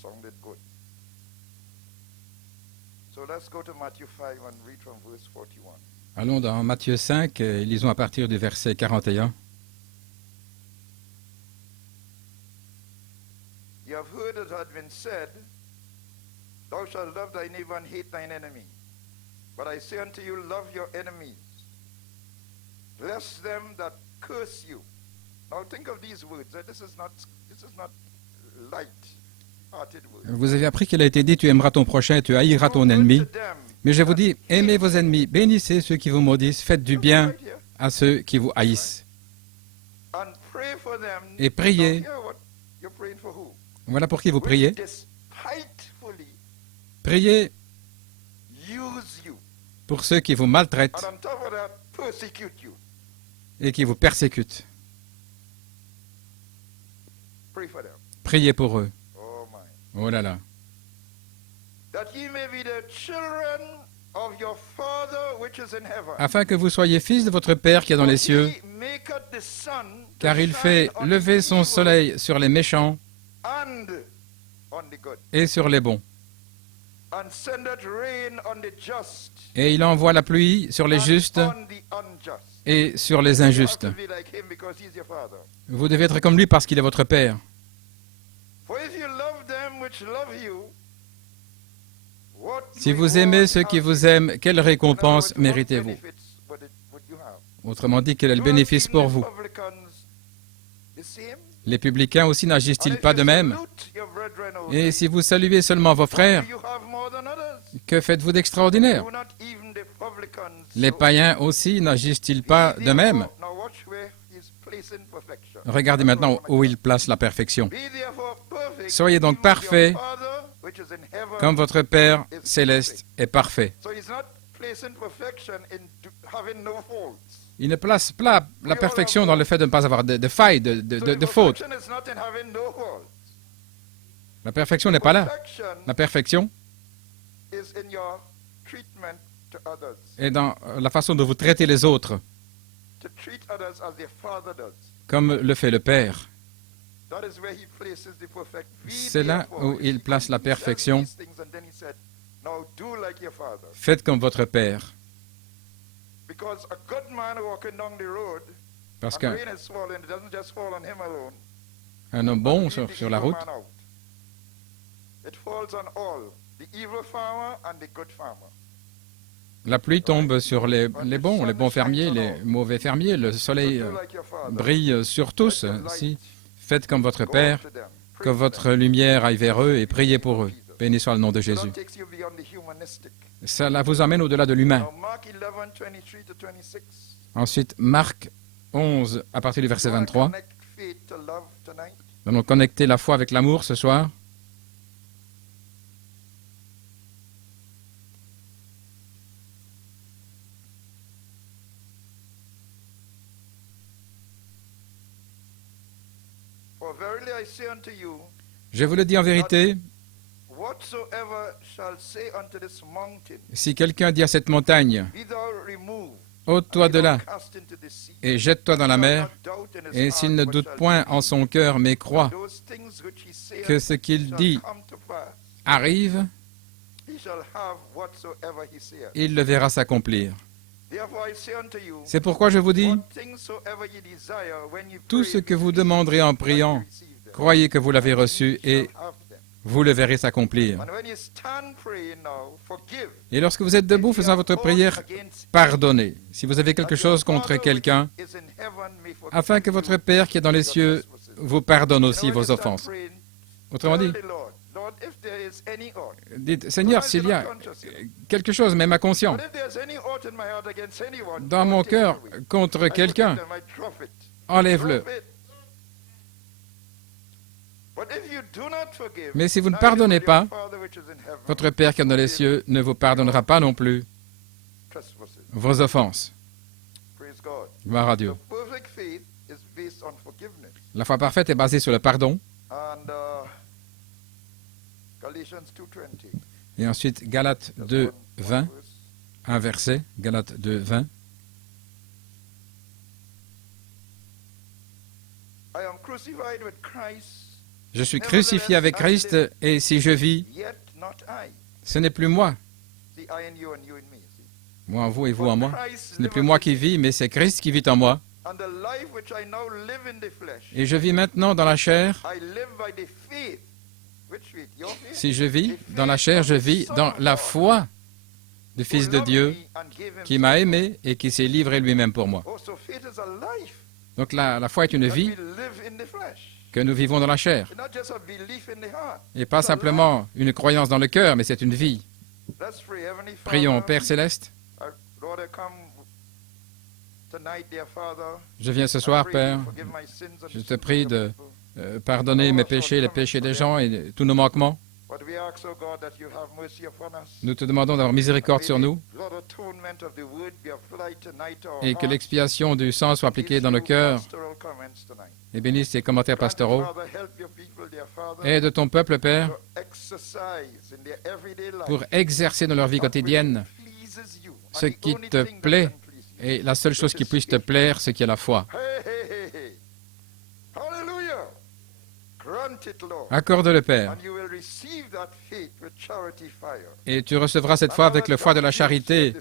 Sounded good. So let's go to Matthew 5 and read from verse 41. Allons dans Matthieu 5, et lisons à partir du verset 41. You have heard it had been said, Thou shalt love thy neighbor and hate thine enemy. But I say unto you, love your enemies. Bless them that curse you. Now think of these words. This is not light-hearted words. Vous avez appris qu'il a été dit, tu aimeras ton prochain et tu haïras ton ennemi. Mais je vous dis, aimez vos ennemis, bénissez ceux qui vous maudissent, faites du bien à ceux qui vous haïssent. And pray for them. Et priez. Now, hear what you're praying for who? Voilà pour qui vous priez. Which despitefully Priez use you. pour ceux qui vous maltraitent And on top of that, persecute you. et qui vous persécutent. Pray for them. Priez pour eux. Oh my. Oh là là. That ye may be the children of your Father which is in heaven. Afin que vous soyez fils de votre Père qui est dans les cieux, He maketh the sun to car il shine fait on the lever son evil soleil sur les méchants and on the good, et sur les bons. and sendeth rain on the just Et il envoie la pluie sur les and justes on the unjust. et sur les You have injustes. to be like him because he's your father. Vous devez être comme lui parce qu'il est votre Père. For if you love them which love you, what Si vous reward aimez ceux qui have vous you? aiment, quelle In other récompense words, what méritez-vous? benefits would you have? Autrement dit, quel est le Do not bénéfice even pour the vous? publicans the same? Les publicains aussi And n'agissent-ils if pas you de même? salute your brethren Et only, si vous saluez seulement vos frères, do you have more than others? que faites-vous d'extraordinaire? Do not even the publicans Les so? païens aussi n'agissent-ils Be pas de même? therefore- Now watch where he's placing perfection. Regardez maintenant où il place la perfection. Be therefore perfect, Soyez donc even as your parfaits, Father which is in heaven comme votre Père céleste est parfait. So he's not placing perfection in having no faults. Il ne place pas la perfection dans le fait de ne pas avoir de failles, So de the fautes. perfection is not in having no faults. La perfection n'est pas là. Perfection La perfection is in your treatment to others. est dans la façon dont vous traitez les autres, To treat others as their Father does. comme le fait le Père. That is where he places the perfect. Be C'est là therefore, où il place la he says perfection. these things and then he said, now do like your father. Faites comme votre Père. Because a good man walking down the road, Parce and qu'un rain is falling, it doesn't just fall on him alone. homme bon Lead sur the la evil route, man out. It falls on all, the evil farmer and the good farmer. la pluie tombe sur les bons fermiers, les mauvais fermiers. Le soleil So do like your father. brille sur tous. Si faites comme votre Go Père, after them. que Pray for votre them. lumière aille vers eux et priez pour eux. Béni soit le nom de So Jésus. that takes you beyond the humanistic. Cela vous emmène au-delà de l'humain. Now Mark 11, 23 to 26. Ensuite, Marc 11, à partir du verset You wanna 23. connect faith to love tonight? Nous allons connecter la foi avec l'amour ce soir. For verily I say unto you, Je vous le dis en vérité, whatsoever shall say unto this mountain, si quelqu'un dit à cette montagne, be thou removed, ôte-toi de là cast into the sea, et jette-toi dans la shall mer, not doubt in his et heart, s'il ne but doute shall point believe en son cœur, mais croit those things which he saith que ce qu'il shall dit come to pass, arrive, he shall have whatsoever he saith. il le verra s'accomplir. Therefore I say unto you, C'est pourquoi je vous dis, what things soever ye desire when ye tout pray, ce que vous believe demanderez en that ye priant, receive them, croyez que vous l'avez reçu ye et shall have them. vous le verrez s'accomplir. And when you stand praying now, forgive. Et lorsque vous êtes debout faisant votre prière, pardonnez. Si vous avez quelque chose contre quelqu'un, afin que votre Père qui est dans les cieux vous pardonne aussi vos offenses. Autrement dit, dites, Seigneur, s'il y a quelque chose, même à conscience, dans mon cœur contre quelqu'un, enlève-le. Mais si vous ne pardonnez pas, votre Père qui est dans les cieux ne vous pardonnera pas non plus vos offenses. Gloire à Dieu. La foi parfaite est basée sur le pardon. Et ensuite, Galates 2, 20, un verset, Galates 2, 20. Je suis crucifié avec Christ et si je vis, yet not I. ce n'est plus moi. See, I in you and you in me. See? Moi en vous et vous en moi. Christ Ce n'est plus liveth moi in qui vis, mais c'est Christ qui vit en moi. And the life which I now live in the flesh, Et je vis maintenant dans la chair. I live by the faith. Which faith? Your faith? Si je vis dans la chair, je vis dans la foi du Fils de Dieu qui m'a aimé et qui s'est livré lui-même pour moi. Oh, so faith is a life Donc la foi est une that vie we live in the flesh. que nous vivons dans la chair. It's not just a belief in the heart. Et pas simplement une croyance dans le cœur, mais c'est une vie. Let's pray. Heavenly Father, Prions, Père céleste. Lord, I come tonight, dear Father. Je viens ce I soir, pray Père. you forgive my sins and Je the te sins of prie your de people. pardonner mes péchés, les péchés des gens et tous nos manquements. But we ask, oh God, that you have mercy upon us. Nous te demandons d'avoir miséricorde sur nous Blood atonement of the word be applied tonight to our et que hearts. l'expiation du sang soit appliquée dans nos cœurs. Pastoral comments tonight. Et bénisse tes commentaires pastoraux. Father, help your people, dear Father, Aide ton peuple, Père, to exercise in their everyday life pour exercer dans leur vie quotidienne what pleases you. ce And the qui only te thing that plaît. can please you. Et la seule chose qui puisse te plaire, c'est qu'il y a la foi. Hey, hey, hey, hey. Hallelujah. Grant it, Lord. Accorde-le, Père. And you will receive that faith with charity fire. Et tu recevras cette foi avec le foi de la charité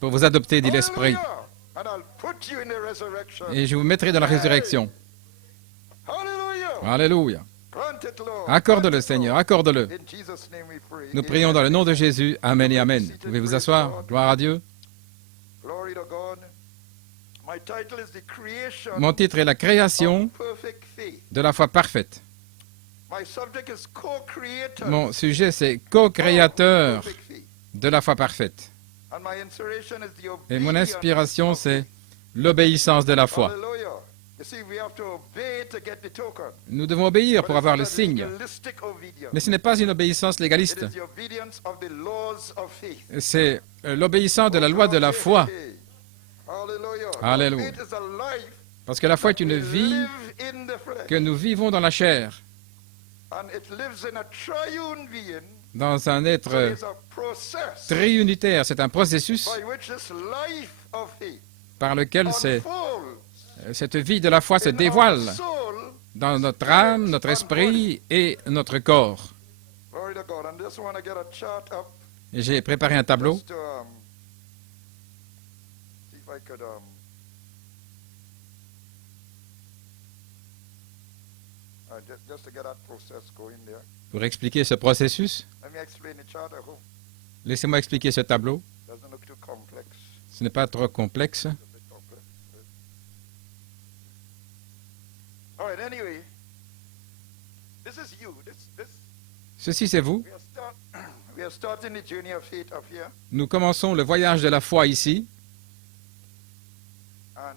pour vous adopter, dit l'Esprit. Hallelujah. And I'll put you in the resurrection. Et je vous mettrai dans la résurrection. Hallelujah. Alléluia. Grant it, Lord. Accorde-le, Grant it, Seigneur, Lord. accorde-le. In Jesus' name we pray. Nous prions dans le nom de Amen. Jésus. Amen et Amen. Vous pouvez vous asseoir. Gloire à Dieu. Glory to God. My title is the creation Mon titre est La création of perfect faith. de la foi parfaite. My subject is co-creator Mon sujet, c'est of co-créateur perfect faith. de la foi parfaite. And my inspiration is the Et mon obedience inspiration, of c'est faith. l'obéissance de la foi. Hallelujah. You see, we have to obey to get the token. Nous devons obéir But pour it's avoir not le a signe. legalistic obedience. Mais ce n'est pas une obéissance It légaliste. is the obedience of the laws of faith. C'est l'obéissance de la loi de la foi. Hallelujah. Alléluia. Faith is a life Parce que la foi est une we vie live in the flesh. que nous vivons dans la chair, And it lives in a triune being. dans un So être there's a process triunitaire. C'est un processus by which this life of faith par lequel unfolds cette vie de la foi se in our dévoile soul. dans notre âme, notre esprit et notre corps. Glory to God. And just want to get a chart up Et j'ai préparé un tableau just to see if I could just to get that process going there. pour expliquer ce processus. Let me explain the chart. I hope Laissez-moi expliquer ce tableau. it doesn't look too complex. Ce n'est pas trop complexe. A bit complex. All right. Anyway, this is you. Ceci, c'est vous. We are starting the journey of faith up here, Nous commençons le voyage de la foi ici. and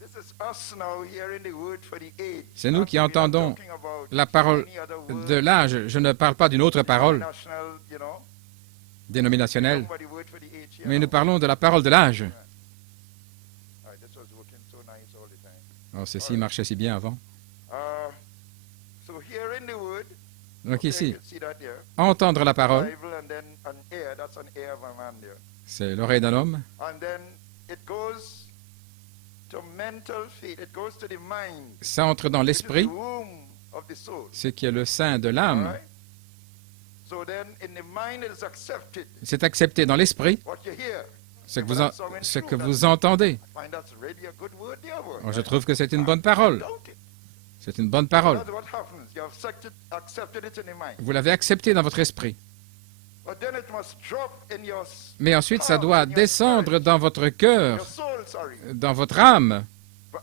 this is us now hearing the word for the age. C'est nous qui And we are entendons talking about la parole any other word, de l'âge. Je ne parle pas d'une autre parole national, you know, dénominationnelle, somebody word for the age here. mais nous parlons de la parole de l'âge. All right, this was working so nice all the time. Oh, ceci marchait si bien avant. So hearing the word. Donc okay, ici, you can see that there. entendre la parole, Bible, and then an ear. That's an ear of a man there. c'est l'oreille d'un homme. And then it goes to mental faith. It goes to the mind. Ça entre dans This is l'esprit, the womb of the soul. ce qui est le sein de All l'âme. right? So then in the mind it is accepted. C'est accepté dans l'esprit What you hear. ce que But vous, that's so ce true. que vous entendez. I find that's really a good word there, boy. Oh, je trouve que c'est une bonne parole. Doubt it. C'est une bonne parole. That's what happens. You have accepted it in the mind. Vous l'avez accepté dans votre esprit. But then it must drop in your Mais ensuite, ça doit descendre dans votre cœur, your soul, sorry. dans votre âme, But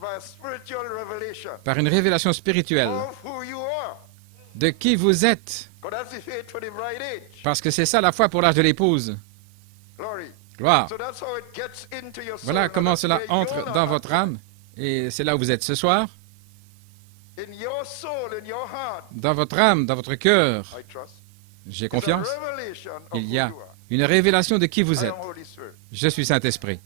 by a spiritual revelation par une révélation spirituelle of who you are. de qui vous êtes. Because that's the faith for the bride age. Parce que c'est ça la foi pour l'âge de l'épouse. Glory. Gloire. So that's how it gets into your soul. Voilà Now comment that's cela where entre you're dans at. votre âme. Et c'est là où vous êtes ce soir. In your soul, in your heart, Dans votre âme, dans votre cœur. I trust. J'ai It's confiance. a revelation of Il who y a you are. une révélation de qui vous I êtes. am Holy Spirit. Je suis Saint-Esprit.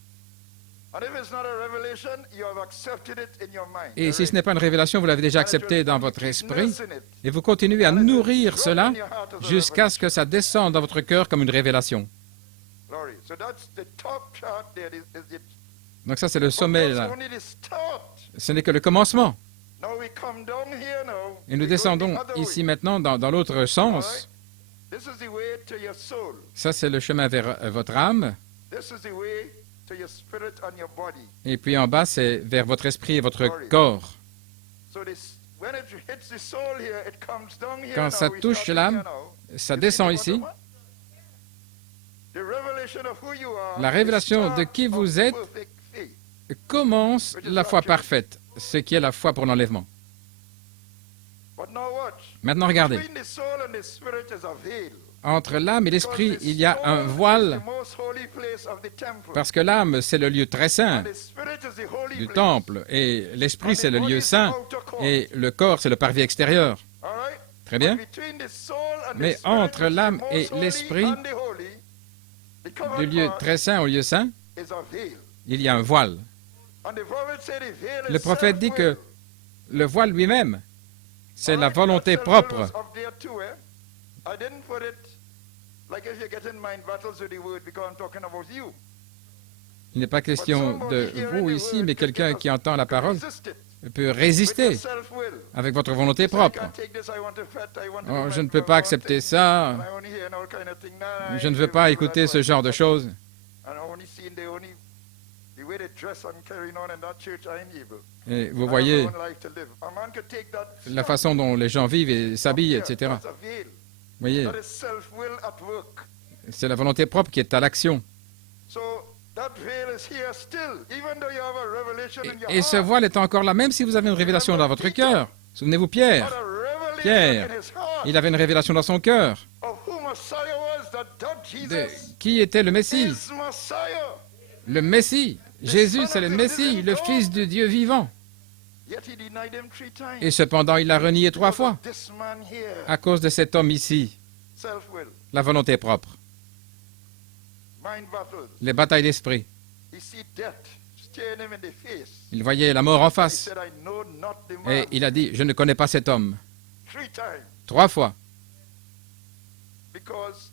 And if it's not a revelation, you have accepted it in your mind. Et si ce n'est pas une révélation, vous l'avez déjà accepté dans votre esprit. Nursing it. Et vous continuez à nourrir cela In your heart as a jusqu'à ce que ça descende dans votre cœur comme une révélation. Glory. So that's the top chart there. Donc ça, c'est le sommet, That's là. only the start. Ce n'est que le commencement. Now we come down here now. Et nous We go descendons the other ici way. maintenant dans l'autre All sens. right? This is the way to your soul. Ça, c'est le chemin vers votre âme. This is the way to your spirit and your body. Et puis en bas, c'est vers votre esprit et votre corps. So this, when it hits the soul here, it comes down here. Quand now. ça We touche start l'âme, here now. ça You see descend the ici. bottom one? The revelation of who you are, La révélation de qui vous êtes perfect faith. commence la foi parfaite, ce qui est la foi pour l'enlèvement. But now watch. Maintenant, regardez. Between the soul and the spirit is a veil. Entre l'âme et l'esprit, Because the il y a un soul voile, is the most holy place of the temple. parce que l'âme, c'est le lieu très saint And the spirit is the holy du place. temple, et l'esprit, c'est le And the lieu body is the saint, outer court. et le corps, c'est le parvis extérieur. All right? Très bien. But between the soul and the Mais spirit, entre which is l'âme the et most holy l'esprit, and the holy, the common Du lieu part très saint au lieu saint, is a veil. il y a un voile. And the prophet said the veil is Le prophète dit que self-will. le voile lui-même, c'est la Alright, volonté that self-will propre. was up there too, eh? I didn't put it like if you get in mind battles with the word because I'm talking about you. Il n'est pas question de vous ici, mais quelqu'un qui entend la parole Resist it peut with résister your self-will. avec votre volonté Say, I propre. can't take this, I want to fret, I want to Oh, do je my ne peux pas accepter thing, ça, and I only hear all kind of thing. Nah, je ne I veux ain't pas able to do écouter that ce one. genre de choses. And I only seen the way they dress and carrying on in that church, I ain't able. Et vous I have voyez my own life to live. A man could take that la step façon dont les gens vivent et s'habillent, up here. etc. That's a veil. Vous voyez, That is self-will at work. c'est la volonté propre qui est à l'action. So that veil is here still, even though you have a revelation in your Et ce heart. voile est encore là, même si vous avez une révélation dans votre cœur. Souvenez-vous, Pierre. Had a revelation Pierre, in his heart il avait une révélation dans son cœur of who Messiah was, that de Jesus qui était le Messie. is Messiah. Le Messie. Jésus, c'est le Messie, le Fils de Dieu vivant. Yet he denied him 3 times. Et cependant, il l'a renié 3 Because of fois this man here, à cause de cet homme ici, self-will, la volonté propre, mind battles. les batailles d'esprit. He see death staring him in the face. Il voyait la mort en He face said, I know not the et man. il a dit, je ne connais pas cet homme. 3 times. 3 fois. Because,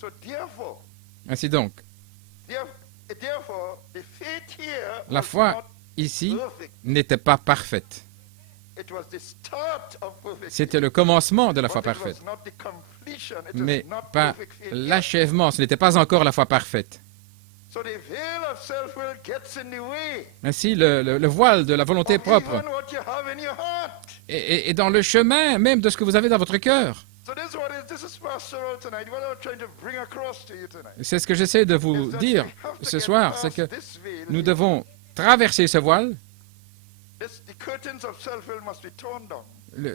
so therefore, Ainsi donc, therefore, the faith here la was foi not ici perfect. n'était pas parfaite. It was the start of perfect C'était le commencement de la faith, foi but it was parfaite, not the completion. It mais was not pas perfect faith yet. l'achèvement. Ce n'était pas encore la foi parfaite. So the veil of self-will gets in the way. Ainsi, le voile de la volonté of propre even what you have in your heart. est dans le chemin même de ce que vous avez dans votre cœur. So this is pastoral tonight. What I'm trying to bring across to you tonight. C'est ce que j'essaie de vous is that dire we have to ce get soir, past c'est que this veil nous here. devons traverser ce voile. The curtains of self-will must be torn down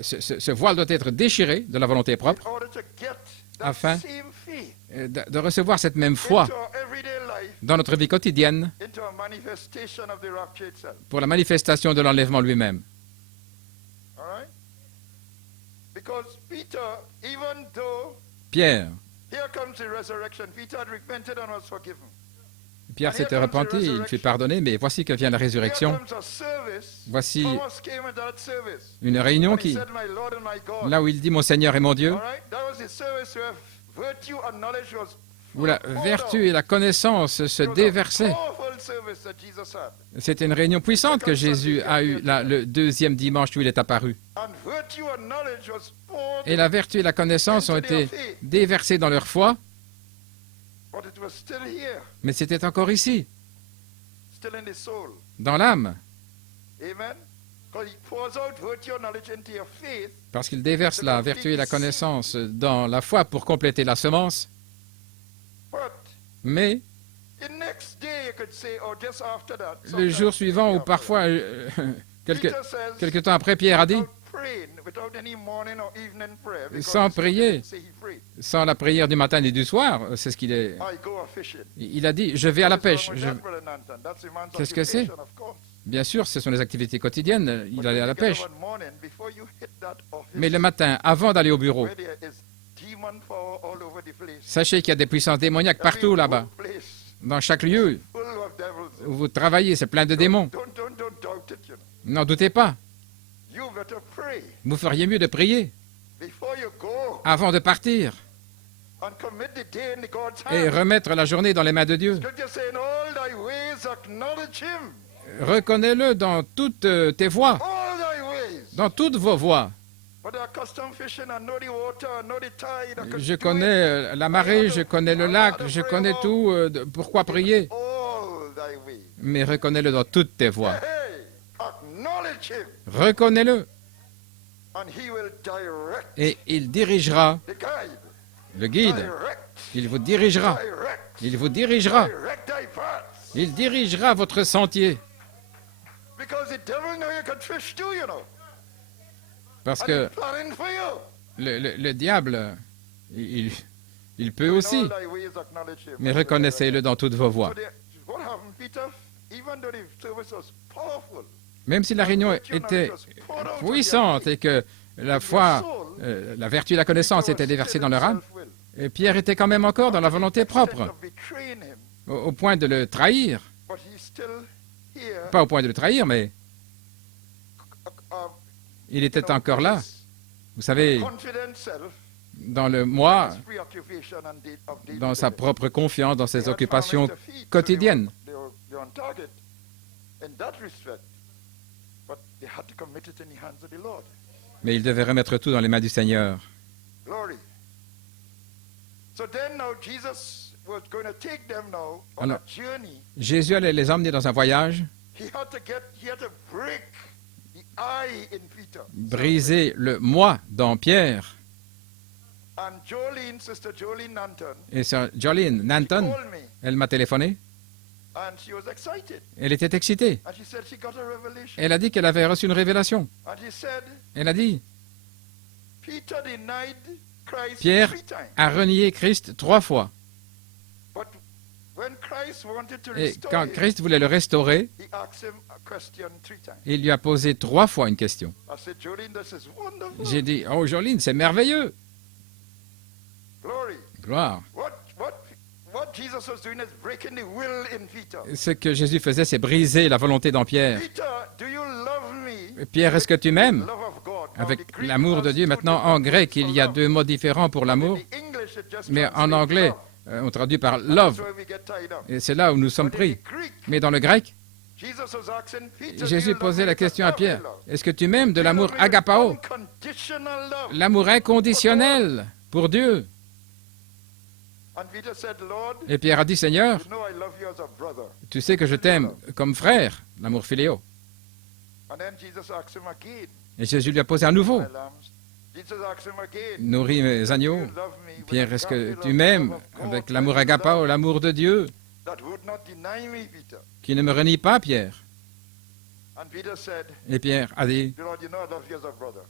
Ce voile doit être déchiré de la volonté in propre order to get that Afin same faith de recevoir cette même foi into our everyday life, dans notre vie quotidienne into a manifestation of the rapture itself. pour la manifestation de l'enlèvement lui-même. All right? Because Peter, even though Pierre, here comes the resurrection, Peter had repented and was forgiven. Pierre s'était repenti, il fut pardonné, mais voici que vient la Here résurrection. comes a service. Voici Thomas came at that service. une réunion And he qui, said, my Lord and my God. là où il dit mon Seigneur et mon Dieu, All right? That was the service where virtue and knowledge was où la vertu et la connaissance se It was a déversaient. powerful service that Jesus had. C'était une réunion puissante que Jésus a eue le deuxième dimanche où il est apparu. And virtue and knowledge was poured, Et la vertu et la connaissance ont été déversées dans leur foi, but it was still here, mais c'était encore ici, still in the soul. dans l'âme, Amen? Because he pours out virtue and knowledge into your faith, parce qu'il déverse la vertu et la connaissance dans la foi pour compléter la semence. but Mais the next day you could say, or just after that, le sometimes jour suivant, ou after parfois that, quelque Peter says, quelque temps après, Pierre a dit, without praying, without any morning or evening prayer, because Sans he prier. didn't say he prayed. sans la prière du matin et du soir, c'est ce qu'il est. I go a fishing. Il a dit, je vais à la pêche. Qu'est-ce que c'est? Bien sûr, ce sont les activités quotidiennes. Il allait à la pêche. Mais le matin, avant d'aller au bureau, sachez qu'il y a des puissances démoniaques partout là-bas. Dans chaque lieu où vous travaillez, c'est plein de démons. N'en doutez pas. Vous feriez mieux de prier avant de partir et remettre la journée dans les mains de Dieu. Reconnais-le dans toutes tes voies, all thy ways. dans toutes vos voies. But they are custom fishing and know the water, know the tide. I can Je do connais it. la marée, je connais le lac, je connais tout. Pourquoi prier? All thy ways. Mais reconnais-le dans toutes tes voies. Hey, acknowledge him, Reconnais-le. and he will direct Et il dirigera the guide. le guide. Direct, Il vous dirigera. direct, Il vous dirigera. direct thy paths. Il dirigera votre sentier. Because the devil know you can fish too, you know. Parce And que he's planning for you. le diable, il peut In aussi. all thy ways acknowledge him. Mais reconnaissez-le dans toutes vos voies. So what happened, Peter? Even though the service was powerful, Même si la réunion était puissante et que la foi, la vertu et la connaissance étaient déversées dans leur âme, et Pierre était quand même encore dans la volonté propre, au point de le trahir. but he's still here. Pas au point de le trahir, mais il était encore là. Vous savez, Confident self, dans le moi, his preoccupation and of daily dans sa living. propre confiance, dans They ses had occupations family to feed, so quotidiennes. they were on target in that respect. But they had to commit it in the hands of the Lord. Mais il devait remettre tout dans les mains du Seigneur. Glory. So then now Jesus was going to take them now on Alors, a journey. Jésus allait les emmener dans un voyage, He had to break the I in Peter. briser le moi dans Pierre. And Jolene, Sister Jolene Nanton, Et sœur Jolene Nanton, called me elle m'a téléphoné. and she was excited. Elle était excitée. And she said she got a revelation. Elle a dit qu'elle avait reçu une révélation. And she said, Elle a dit, Peter denied Christ Pierre 3 times. a renié Christ 3 fois. But when Christ wanted to Et restore quand him, Christ voulait le restaurer, he asked him a question 3 times. il lui a posé 3 fois une question. I said, Jolene, this is wonderful. J'ai dit, oh Jolene, c'est merveilleux. Glory. Gloire. What Jesus was doing is breaking the will in Peter. Ce que Jésus faisait, c'est briser la volonté dans Pierre. Peter, do you love me? Pierre, est-ce que tu m'aimes? Love of God. Now, Avec the Greek l'amour de has Dieu. two Maintenant, different en grec, words il y a for 2 mots différents pour l'amour, love. In English, it just mais en translates anglais, love. on traduit par That's love. where we get tied up. Et c'est là où nous sommes But in pris. the Greek, Mais dans le grec, Jesus was asking Peter, do you Jésus love posait me la with question à agape Pierre, love? est-ce que tu m'aimes de Do you l'amour love me with agapao, unconditional love? l'amour inconditionnel pour Dieu? And Peter said, Lord, Et Pierre a dit, Seigneur, you know I love you as a brother. tu sais que je t'aime comme frère, l'amour philéo. And then Jesus asked him again, Et Jésus lui a posé à nouveau, my lambs. Jesus asked him again, nourris mes do agneaux. you love me with Pierre, est-ce que agape tu love, m'aimes love of God, avec l'amour perfect agapao, love l'amour de Dieu, that would not deny me, Peter? qui ne me renie pas, Pierre? And Peter said, Et Pierre a dit, Lord, you know I love you as a brother.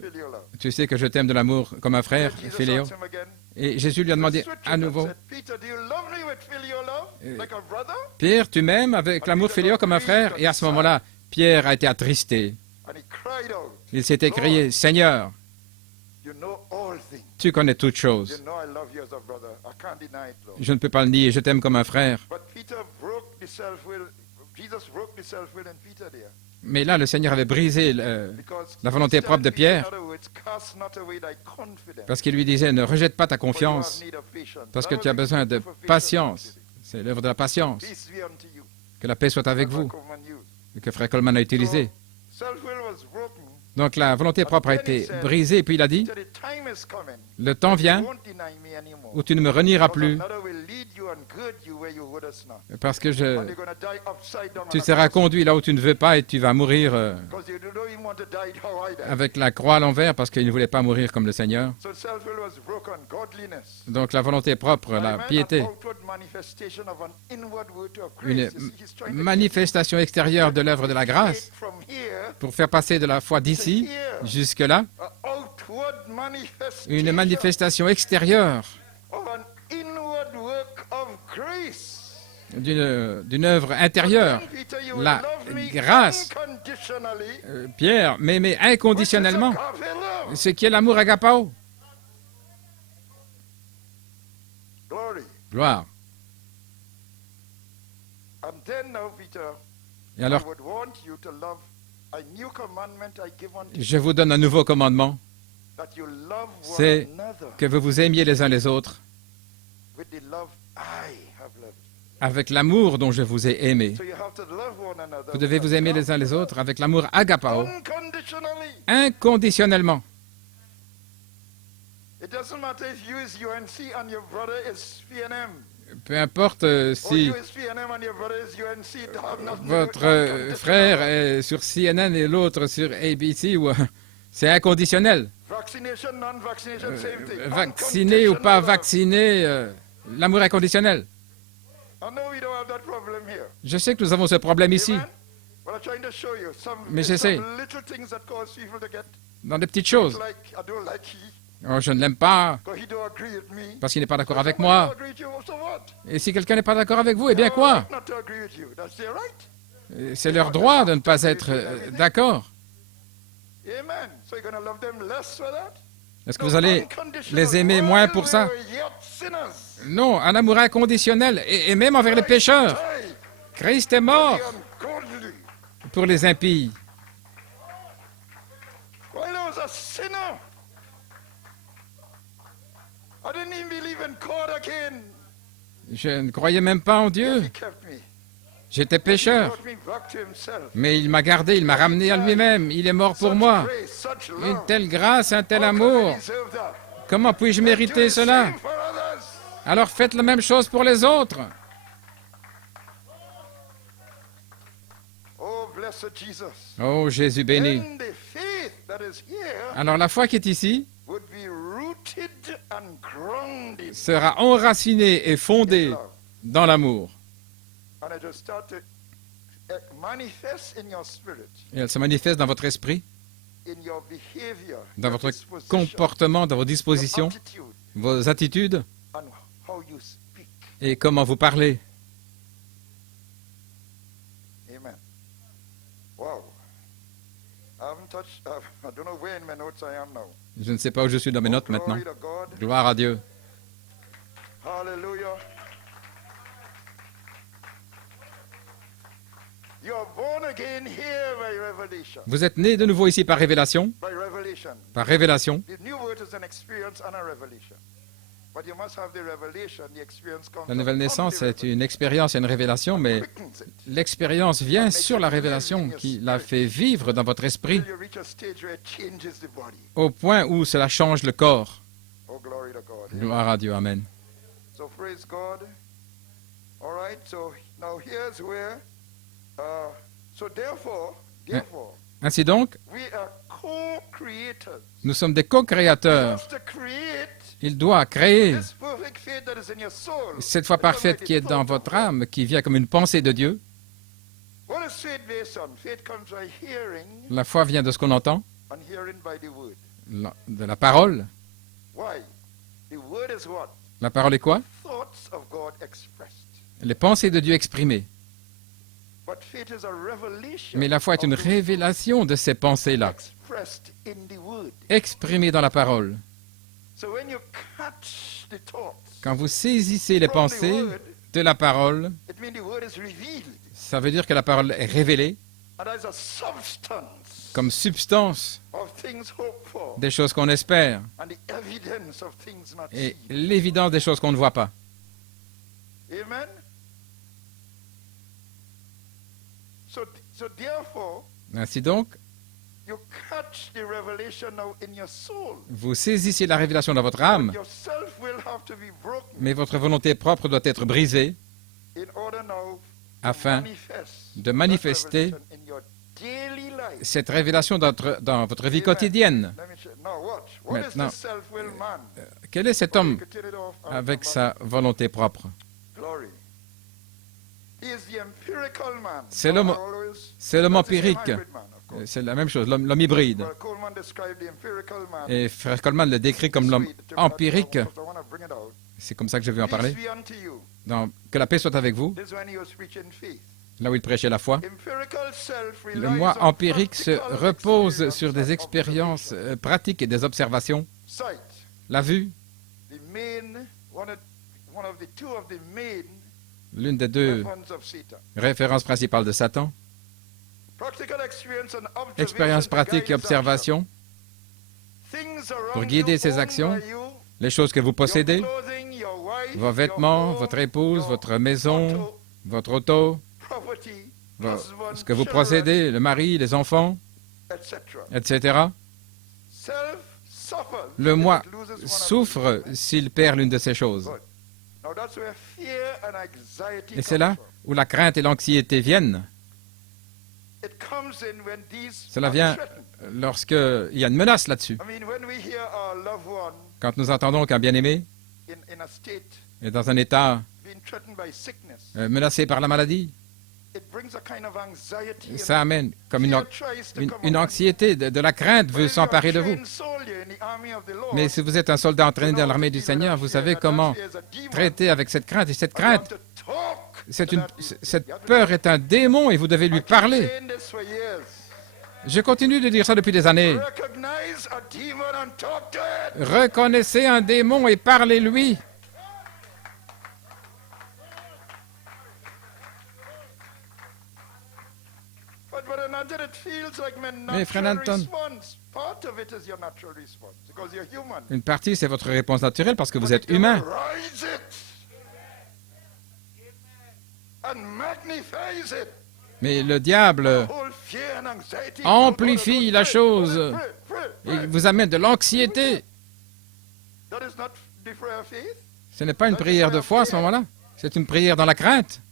Filial love. tu sais que je t'aime de l'amour comme un frère, Jesus philéo. asked him again, Et Jésus lui a demandé switched it à and nouveau, said, Peter, do you love me with filial love, like a brother? Pierre, tu m'aimes avec l'amour philéo comme un frère? Et à ce moment-là, Pierre a été attristé. And he cried out, Il s'est écrié, Seigneur, you know all things. tu connais toutes You choses. know I love you as a brother. I can't deny it, Lord. Je ne peux pas le nier, je t'aime comme un frère. But Peter broke the self-will. Jesus broke the self-will in Peter there. Mais là, le Seigneur avait brisé Because la volonté he propre de said, Pierre, in other words, cast not away thy confidence, parce qu'il lui disait, ne rejette pas ta for you have confiance, need of patience. parce That que was tu as the besoin de gift of patience, patience. C'est l'œuvre de la patience. Peace be unto you. Que la paix soit avec vous, Command you. que Frère Coleman a utilisé. Self-will was broken. Donc la volonté propre a été brisée, et puis il a dit, Till the time is coming, le temps vient you won't deny me anymore. où tu ne me renieras Because plus, another will lead you and gird you where you wouldest not. parce que And you're going to die upside down tu on a seras cross. conduit là où tu ne veux pas, et tu vas mourir Because you don't even want to die how I died. avec la croix à l'envers, parce qu'il ne voulait pas mourir comme le Seigneur. So self-will was broken, godliness. Donc la volonté propre, la Amen. piété, An outward manifestation of an inward work of grace. une You see, he's trying to manifestation extérieure de l'œuvre de la grâce, take from here pour faire passer de la foi d'ici jusque-là, a outward manifestation une manifestation extérieure of an inward work of grace. d'une œuvre intérieure. Peter, you will La love me grâce. unconditionally, Pierre, mais which is inconditionnellement, agape love. ce qui est l'amour agapao. Glory. Gloire. And then now, Peter, Et I alors, would want you to love. A new commandment I give unto you, je vous donne un nouveau commandement, that you love c'est one another que vous vous aimiez les uns les autres with the love I have loved. avec l'amour dont je vous ai aimé. So you have to love one another. Vous devez vous aimer les uns les autres avec l'amour agapao, Unconditionally. inconditionnellement. It doesn't matter if you is UNC and your brother is PNM. Peu importe Or si you is PNM and your brother is UNC. It have nothing to do with votre unconditional frère love. est sur CNN et l'autre sur ABC, c'est inconditionnel. Vaccination, non-vaccination, same thing. Vacciné ou pas Unconditional love. vacciné, l'amour inconditionnel. I know we don't have that problem here. Je sais que nous avons ce problème ici, Amen? But I'm trying to show you Mais j'essaie. some little things that cause people to get dans des petites choses. like, I don't like he, Oh, je ne l'aime pas because he don't agree with me. parce qu'il n'est pas d'accord avec Somebody moi. don't agree with you, so what? Et si quelqu'un n'est pas d'accord avec vous, eh bien They have a quoi? right not to agree with you. That's their right. C'est leur droit de ne pas être d'accord. Amen. So you're going to love them less for that? Est-ce que No, vous allez unconditional. les aimer moins While pour we ça? were yet sinners, Non, un amour inconditionnel, et même envers les pécheurs. died Christ est for mort the ungodly. pour les impies. While I was a sinner, I didn't even believe in God again. Je ne croyais même pas en Dieu. He kept me. J'étais He pécheur. brought me back to himself. Mais il m'a gardé, il m'a ramené à lui-même. Il est mort pour Such moi. grace, such love. Une telle grâce, un tel How could I amour. deserve that? Comment puis-je Do mériter the cela? same for others. Alors faites la même chose pour les autres. Oh, blessed Jesus. Oh Jésus béni. Then the faith that is here Alors la foi qui est ici would be rooted and grounded sera enracinée et in fondée love. dans l'amour. And it will start to manifest in your spirit, Et elle se manifeste dans votre esprit, in your behavior, dans your votre disposition, comportement, dans vos your dispositions, attitude, vos attitudes and how you speak. et comment vous parlez. Amen. Wow. I haven't touched, I don't know where in my notes I am now. Je ne sais pas où je suis dans mes notes Oh, maintenant. glory to God. Gloire à Dieu. Hallelujah. You are born again here by revelation. Vous êtes né de nouveau ici par révélation. By revelation. Par révélation. The new word is an experience and a revelation. But you must have the revelation, the experience comes La nouvelle from the naissance est revelation. une expérience et une révélation, mais Quickens it. l'expérience vient sur la révélation qui la fait vivre dans votre esprit Till you reach a stage where it changes the body. au point où cela change le corps. Oh, glory to God. Gloire à Dieu. Amen. So praise God. All right. So now here's where. So therefore, Ainsi donc, we are co-creators. nous sommes des co-créateurs. Just to create Il doit créer this perfect faith that is in your soul. cette foi parfaite qui est dans votre âme, qui vient comme une pensée de Dieu. What is faith based on? Faith comes by hearing, La foi vient de ce qu'on entend, and hearing by the word. de la parole. Why? The word is what? La parole est quoi? Thoughts of God expressed. Les pensées de Dieu exprimées. But faith is a revelation Mais la foi est une of those révélation de ces pensées-là, expressed in the word. exprimées dans la parole. So when you catch the thoughts Quand vous saisissez les from the pensées word, de la parole, it means the word is revealed. ça veut dire que la parole est révélée And as a substance comme substance of things hoped for des choses qu'on espère and the evidence of things not et seen. l'évidence des choses qu'on ne voit pas. Amen? So therefore, Ainsi donc, you catch the revelation now in your soul. vous saisissez la révélation dans votre âme, Yourself will have to be broken mais votre volonté propre doit être brisée in order now afin manifest de manifester that revelation in your daily life. cette révélation dans votre vie quotidienne. Let me check. Now watch. What is Maintenant, the self-will man? Quel est cet homme You can turn it off and avec come sa volonté propre? back. Glory. He is the empirical man. C'est l'homme- Always- C'est l'homme That's the same empirique. hybrid man, of course. C'est la même chose, l'homme hybride. Well, Coleman described the empirical man Et Frère Coleman le décrit comme l'homme this way. The empirique. I wanna bring it out. C'est comme ça que je vais en Peace parler. be unto you. Que la paix soit avec vous, This is when he was preaching faith. là où il prêchait la foi. Empirical self relies Le moi on empirique se practical repose experience sur des and expériences observation. pratiques et des observations. Sight, La vue, one of the two of the main l'une des deux weapons of Satan. références principales de Satan. Practical experience and observation Expérience to pratique guide et his observation, action. Things around pour guider you, ses owned actions, by you, les choses que vous your possédez, clothing, your wife, vos vêtements, votre épouse, votre maison, votre auto, ce que vous possédez, le mari, les enfants, etc. Le moi souffre s'il perd l'une de ces choses. Et c'est là où la crainte et l'anxiété viennent. Cela vient lorsqu'il y a une menace là-dessus. Quand nous entendons qu'un bien-aimé est dans un état menacé par la maladie, ça amène comme une anxiété, de la crainte veut s'emparer de vous. Mais si vous êtes un soldat entraîné dans l'armée du Seigneur, vous savez comment traiter avec cette crainte. Et cette crainte, cette peur est un démon et vous devez lui parler. Je continue de dire ça depuis des années. Reconnaissez un démon et parlez-lui. Mais frère Nanton, une partie c'est votre réponse naturelle parce que vous êtes humain. Mais le diable amplifie la chose et vous amène de l'anxiété. Ce n'est pas une prière de foi à ce moment-là, c'est une prière dans la crainte.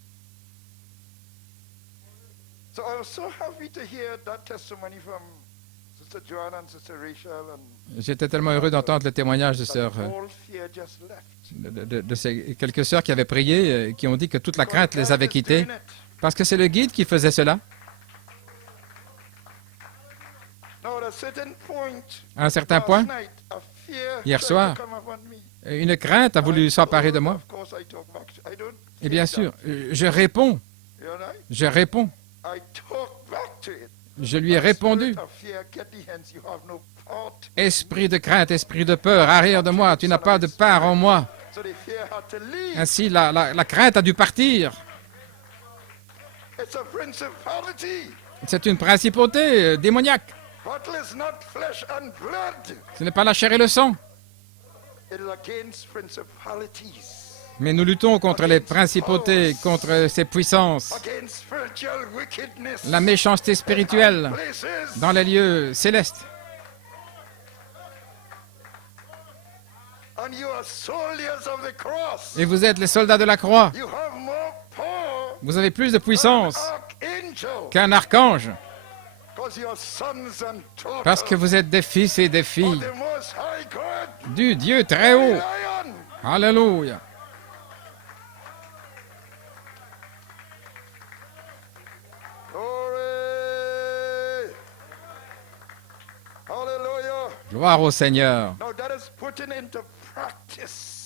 J'étais tellement heureux d'entendre le témoignage de sœurs, de ces quelques sœurs qui avaient prié, qui ont dit que toute la crainte les avait quittées, parce que c'est le guide qui faisait cela. À un certain point, hier soir, une crainte a voulu s'emparer de moi. Et bien sûr, je réponds. Je lui ai répondu. Esprit de crainte, esprit de peur, arrière de moi, tu n'as pas de part en moi. Ainsi, la crainte a dû partir. C'est une principauté démoniaque. Ce n'est pas la chair et le sang. Mais nous luttons contre les principautés, contre ces puissances, la méchanceté spirituelle dans les lieux célestes. Et vous êtes les soldats de la croix. Vous avez plus de puissance qu'un archange. Parce que vous êtes des fils et des filles du Dieu très haut. Alléluia. Gloire au Seigneur.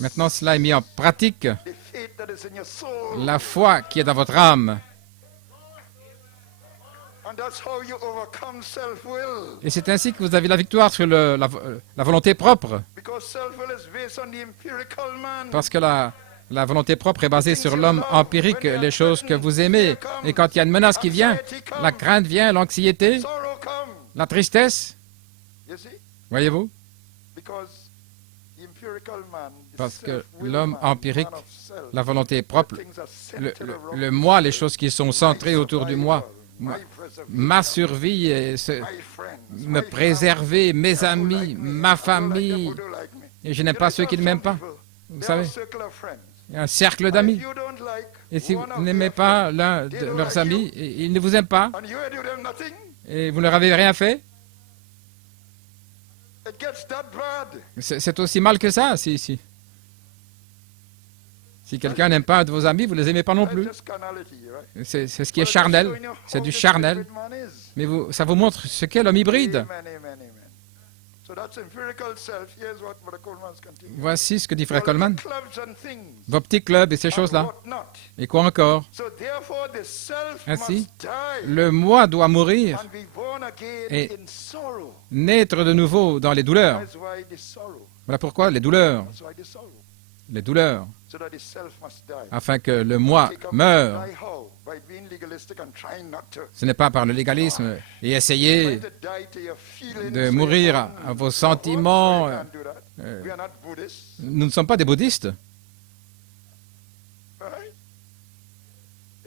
Maintenant, cela est mis en pratique. La foi qui est dans votre âme. Et c'est ainsi que vous avez la victoire sur la volonté propre. Parce que la volonté propre est basée sur l'homme empirique, les choses que vous aimez. Et quand il y a une menace qui vient, la crainte vient, l'anxiété, la tristesse. Voyez-vous? Parce que l'homme empirique, la volonté propre, le moi, les choses qui sont centrées autour du moi, ma survie, me préserver, mes amis, ma famille, et je n'aime pas ceux qui ne m'aiment pas. Vous savez, il y a un cercle d'amis. Et si vous n'aimez pas l'un de leurs amis, ils ne vous aiment pas, et vous ne leur avez rien fait, c'est aussi mal que ça. Si quelqu'un n'aime pas un de vos amis, vous ne les aimez pas non plus. C'est ce qui est charnel. C'est du charnel. Mais ça vous montre ce qu'est l'homme hybride. Voici ce que dit Frère Coleman. Vos petits clubs et ces choses-là. Et quoi encore? Ainsi, le moi doit mourir et naître de nouveau dans les douleurs. Voilà pourquoi les douleurs. Les douleurs. Afin que le moi meure. Ce n'est pas par le légalisme et essayer de mourir à vos sentiments. Nous ne sommes pas des bouddhistes.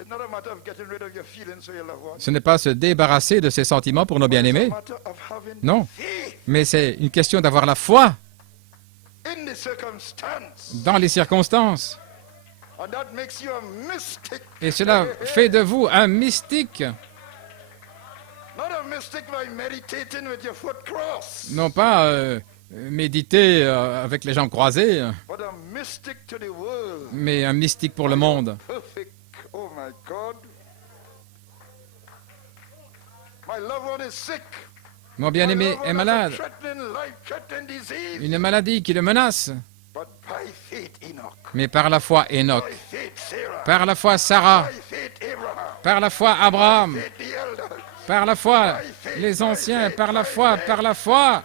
It's not a matter of getting rid of your feelings for your loved ones. Ce n'est pas se débarrasser de ses sentiments pour nos It's a bien-aimés. matter of having Non. faith Mais c'est une question d'avoir la foi in the circumstance. dans les circonstances. And that makes you a mystic. Et cela fait de vous un mystique. Not a mystic by meditating with your foot crossed, Non pas méditer avec les jambes croisées, but a mystic to the world. mais un mystique pour le monde. Perfect. Oh my God. My loved one is sick. Mon My bien-aimé loved one est has a malade. threatening life, threatening disease. Une maladie qui le menace. But by faith, Enoch. Mais par la foi, Enoch. By faith, Sarah. Par la foi, Sarah. By faith, Abraham. Par la foi, Abraham. Faith, the elders. Par la foi, les anciens. Par la foi, par la foi.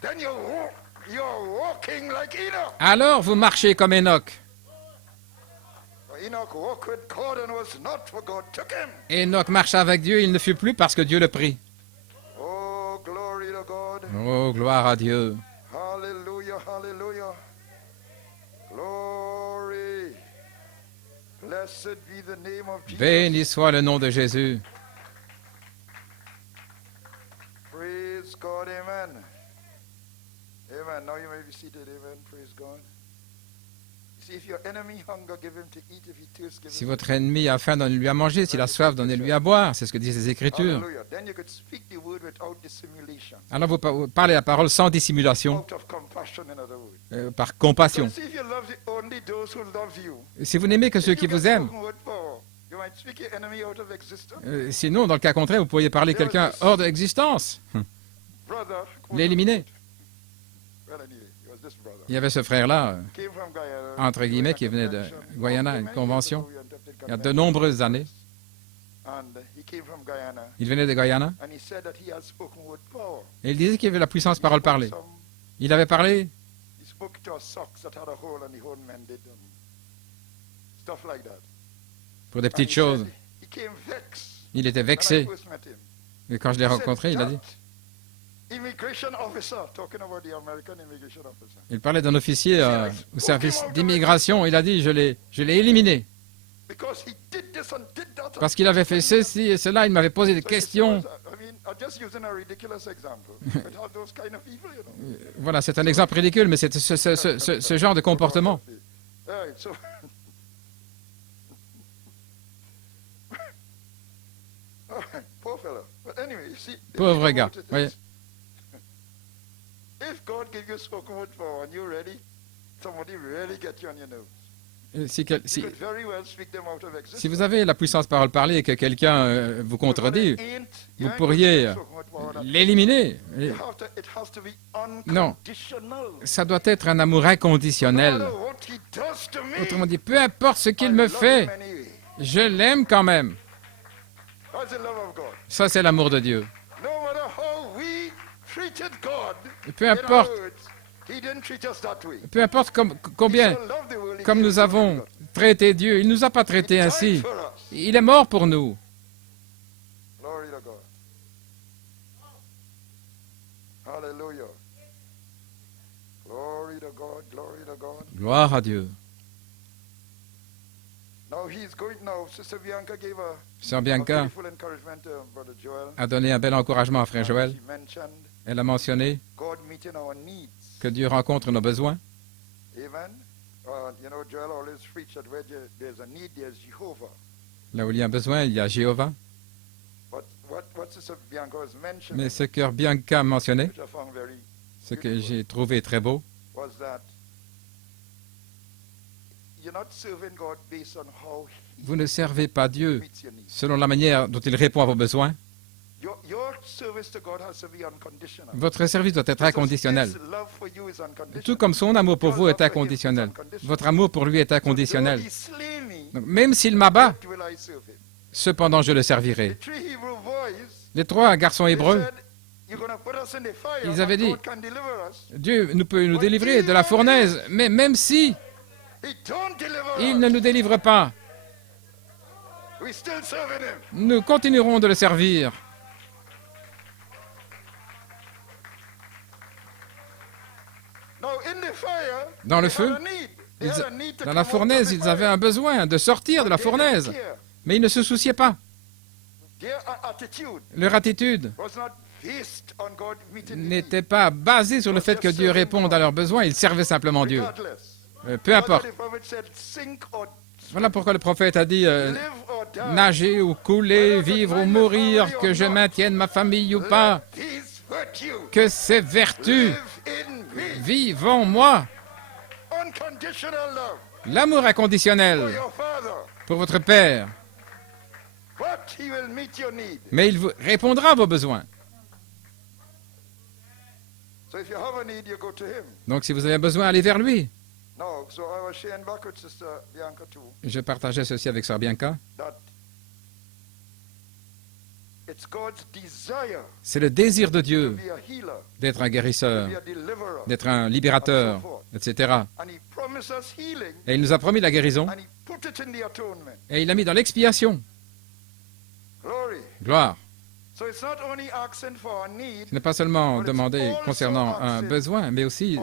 Then you're walking like Enoch. Alors vous marchez comme Enoch. Enoch walked with God and was not, for God took him. Enoch marcha avec Dieu, il ne fut plus parce que Dieu le prit. Oh, glory to God. Oh, gloire à Dieu. Hallelujah, hallelujah. Glory. Blessed be the name of Jesus. Béni soit le nom de Jésus. Praise God, amen. Amen. Now you may be seated, amen. Praise God. See, if your enemy hunger, give him to eat. If he thirst, give Si him votre ennemi a faim, donnez-lui à manger. S'il a soif, donnez-lui à boire. C'est ce que disent les Écritures. Hallelujah. Then you could speak the word without dissimulation. Alors vous parlez la parole sans dissimulation, Out of compassion, in other words. par compassion. See, if you love only those who love you. Si vous n'aimez que ceux qui vous aiment, You might speak your enemy out of existence. sinon, dans le cas contraire, vous pourriez parler quelqu'un hors de l'existence, Brother, l'éliminer. well, anyway, it was this brother. Il y avait ce frère-là, Came from Guyana. entre guillemets, qui venait de Guyana, une convention, il y a de nombreuses années. And he came from Guyana, Il venait de Guyana, and he said that he had spoken with power. et il disait qu'il avait la puissance parole parlée. Il avait parlé, He spoke to a socks that had a hole and the hole mended and stuff like that. pour des And petites he choses. said he came vexed Il était when I vexé. first met him. Et quand je l'ai He said, rencontré, il a dit, "That immigration officer, talking about the American immigration officer. il parlait d'un officier au service d'immigration, il a dit, je l'ai éliminé. Because he did this and did that. Parce qu'il avait fait ceci et cela, il m'avait posé des questions. I mean, I'm just using a ridiculous example. But all those kind of people, you know. Voilà, c'est un exemple ridicule, mais c'est ce genre de comportement. Right, so all right, poor fellow. But anyway, you see, the Pauvre thing gars, about it voyez. is, if God gives you spoken word power and you're ready, somebody really get you on your nerves. Si, You could very well speak them out of existence. si vous avez la puissance parole parlée et que quelqu'un vous contredit, vous pourriez l'éliminer. Et It has to be Non. unconditional. ça doit être un amour No inconditionnel. matter what he does to me, Autrement dit, peu importe ce I qu'il me love fait, him anyway. je l'aime quand même. That's the love of God. Ça, c'est l'amour de Dieu. No matter how we treated God, Et peu in our importe, words, he didn't treat us that way. peu importe combien, He so loved the world, he comme gave nous his only avons begotten. traité Dieu, il ne nous a pas traités He died ainsi. for us. Il est mort pour nous. Glory to God. Hallelujah. Glory to God, glory to God. Gloire à Dieu. Now he's going now. Sister Bianca gave Sœur a Bianca beautiful encouragement to Brother Joel. a donné un bel encouragement à Frère Joël. She mentioned Elle a mentionné God meeting our needs. que Dieu rencontre nos besoins. Amen. You know, Joel always preached that where there's a need, there's Jehovah. Là où il y a un besoin, il y a Jéhovah. But what Sister Bianca was mentioning, Mais ce que Bianca mentionnait, which I found very ce que j'ai trouvé très beau, was that you're not serving God based on how vous ne servez pas He Dieu meets your needs. selon la manière dont il répond à vos besoins. Your service to God has to be unconditional. Votre service doit être Just as inconditionnel. His love for you is unconditional. Tout comme son amour pour Your vous love est for him is inconditionnel. unconditional. Votre amour pour lui est So inconditionnel. though he slay me, Donc, même s'il m'abat, yet will I serve him. cependant je le servirai. The three Hebrew boys, Les trois garçons they hébreux, said, "You're gonna put us in the fire, Ils avaient and dit, God can deliver us." Dieu peut nous délivrer de la fournaise, mais même si He don't deliver il us. ne nous délivre pas, We still serving him. nous continuerons de le servir. Dans le feu, dans la fournaise, ils avaient un besoin de sortir de la fournaise, mais ils ne se souciaient pas. Leur attitude n'était pas basée sur le fait que Dieu réponde à leurs besoins, ils servaient simplement Dieu. Peu importe. Voilà pourquoi le prophète a dit nager ou couler, vivre ou mourir, que je maintienne ma famille ou pas, que ces vertus vivent en moi. L'amour inconditionnel pour votre Père. Mais il vous répondra à vos besoins. Donc si vous avez besoin, allez vers lui. Je partageais ceci avec Sœur Bianca. C'est le désir de Dieu d'être un guérisseur, d'être un libérateur, etc. Et il nous a promis la guérison, et il l'a mis dans l'expiation. Gloire. Ce n'est pas seulement demander concernant un besoin, mais aussi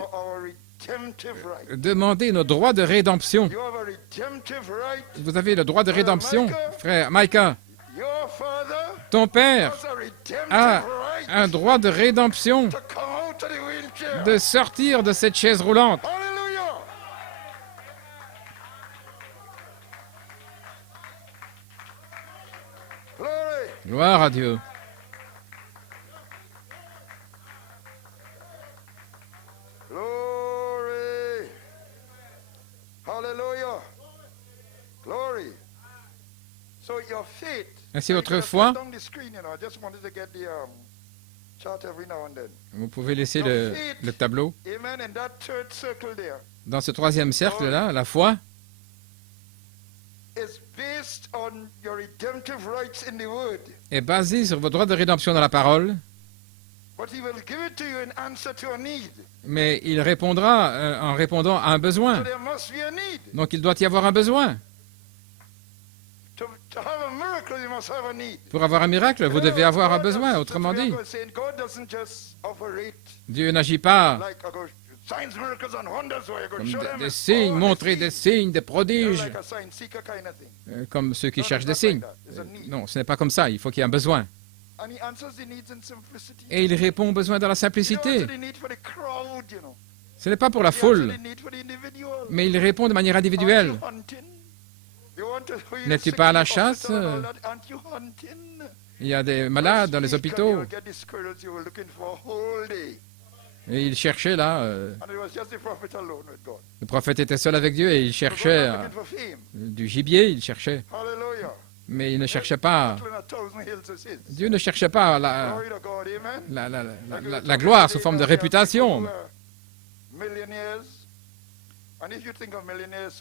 demander nos droits de rédemption. Vous avez le droit de rédemption, frère Micah. Ton père a un droit de rédemption de sortir de cette chaise roulante. Gloire à Dieu. Glory. Hallelujah. Glory. So your faith. Ainsi votre foi, vous pouvez laisser le tableau. Dans ce troisième cercle-là, la foi est basée sur vos droits de rédemption dans la parole, mais il répondra en répondant à un besoin. Donc il doit y avoir un besoin. Pour avoir un miracle, vous devez avoir un besoin. Autrement dit, Dieu n'agit pas comme des signes, montrer des signes, des prodiges, comme ceux qui cherchent des signes. Non, ce n'est pas comme ça. Il faut qu'il y ait un besoin. Et il répond aux besoins dans la simplicité. Ce n'est pas pour la foule, mais il répond de manière individuelle. N'es-tu pas à la chasse? Il y a des malades dans les hôpitaux. Et il cherchait là. Le prophète était seul avec Dieu et il cherchait du gibier, il cherchait. Mais il ne cherchait pas. Dieu ne cherchait pas la gloire sous forme de réputation.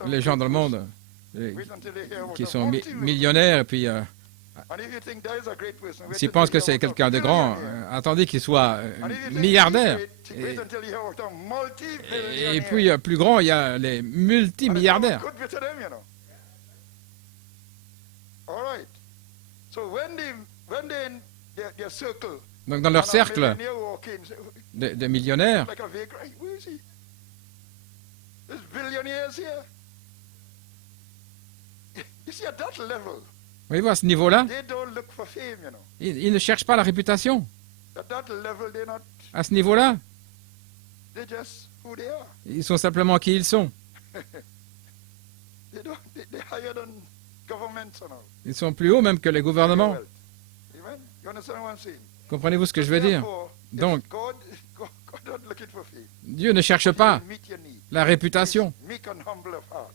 Les gens dans le monde qui sont millionnaires, et puis s'ils pensent que c'est quelqu'un de grand, attendez qu'il soit milliardaire. Et puis, plus grand, il y a les multimilliardaires. Donc, dans leur cercle de millionnaires, voyez-vous, à ce niveau-là, ils ne cherchent pas la réputation. À ce niveau-là, ils sont simplement qui ils sont. Ils sont plus hauts même que les gouvernements. Comprenez-vous ce que je veux dire? Donc, Dieu ne cherche pas la réputation,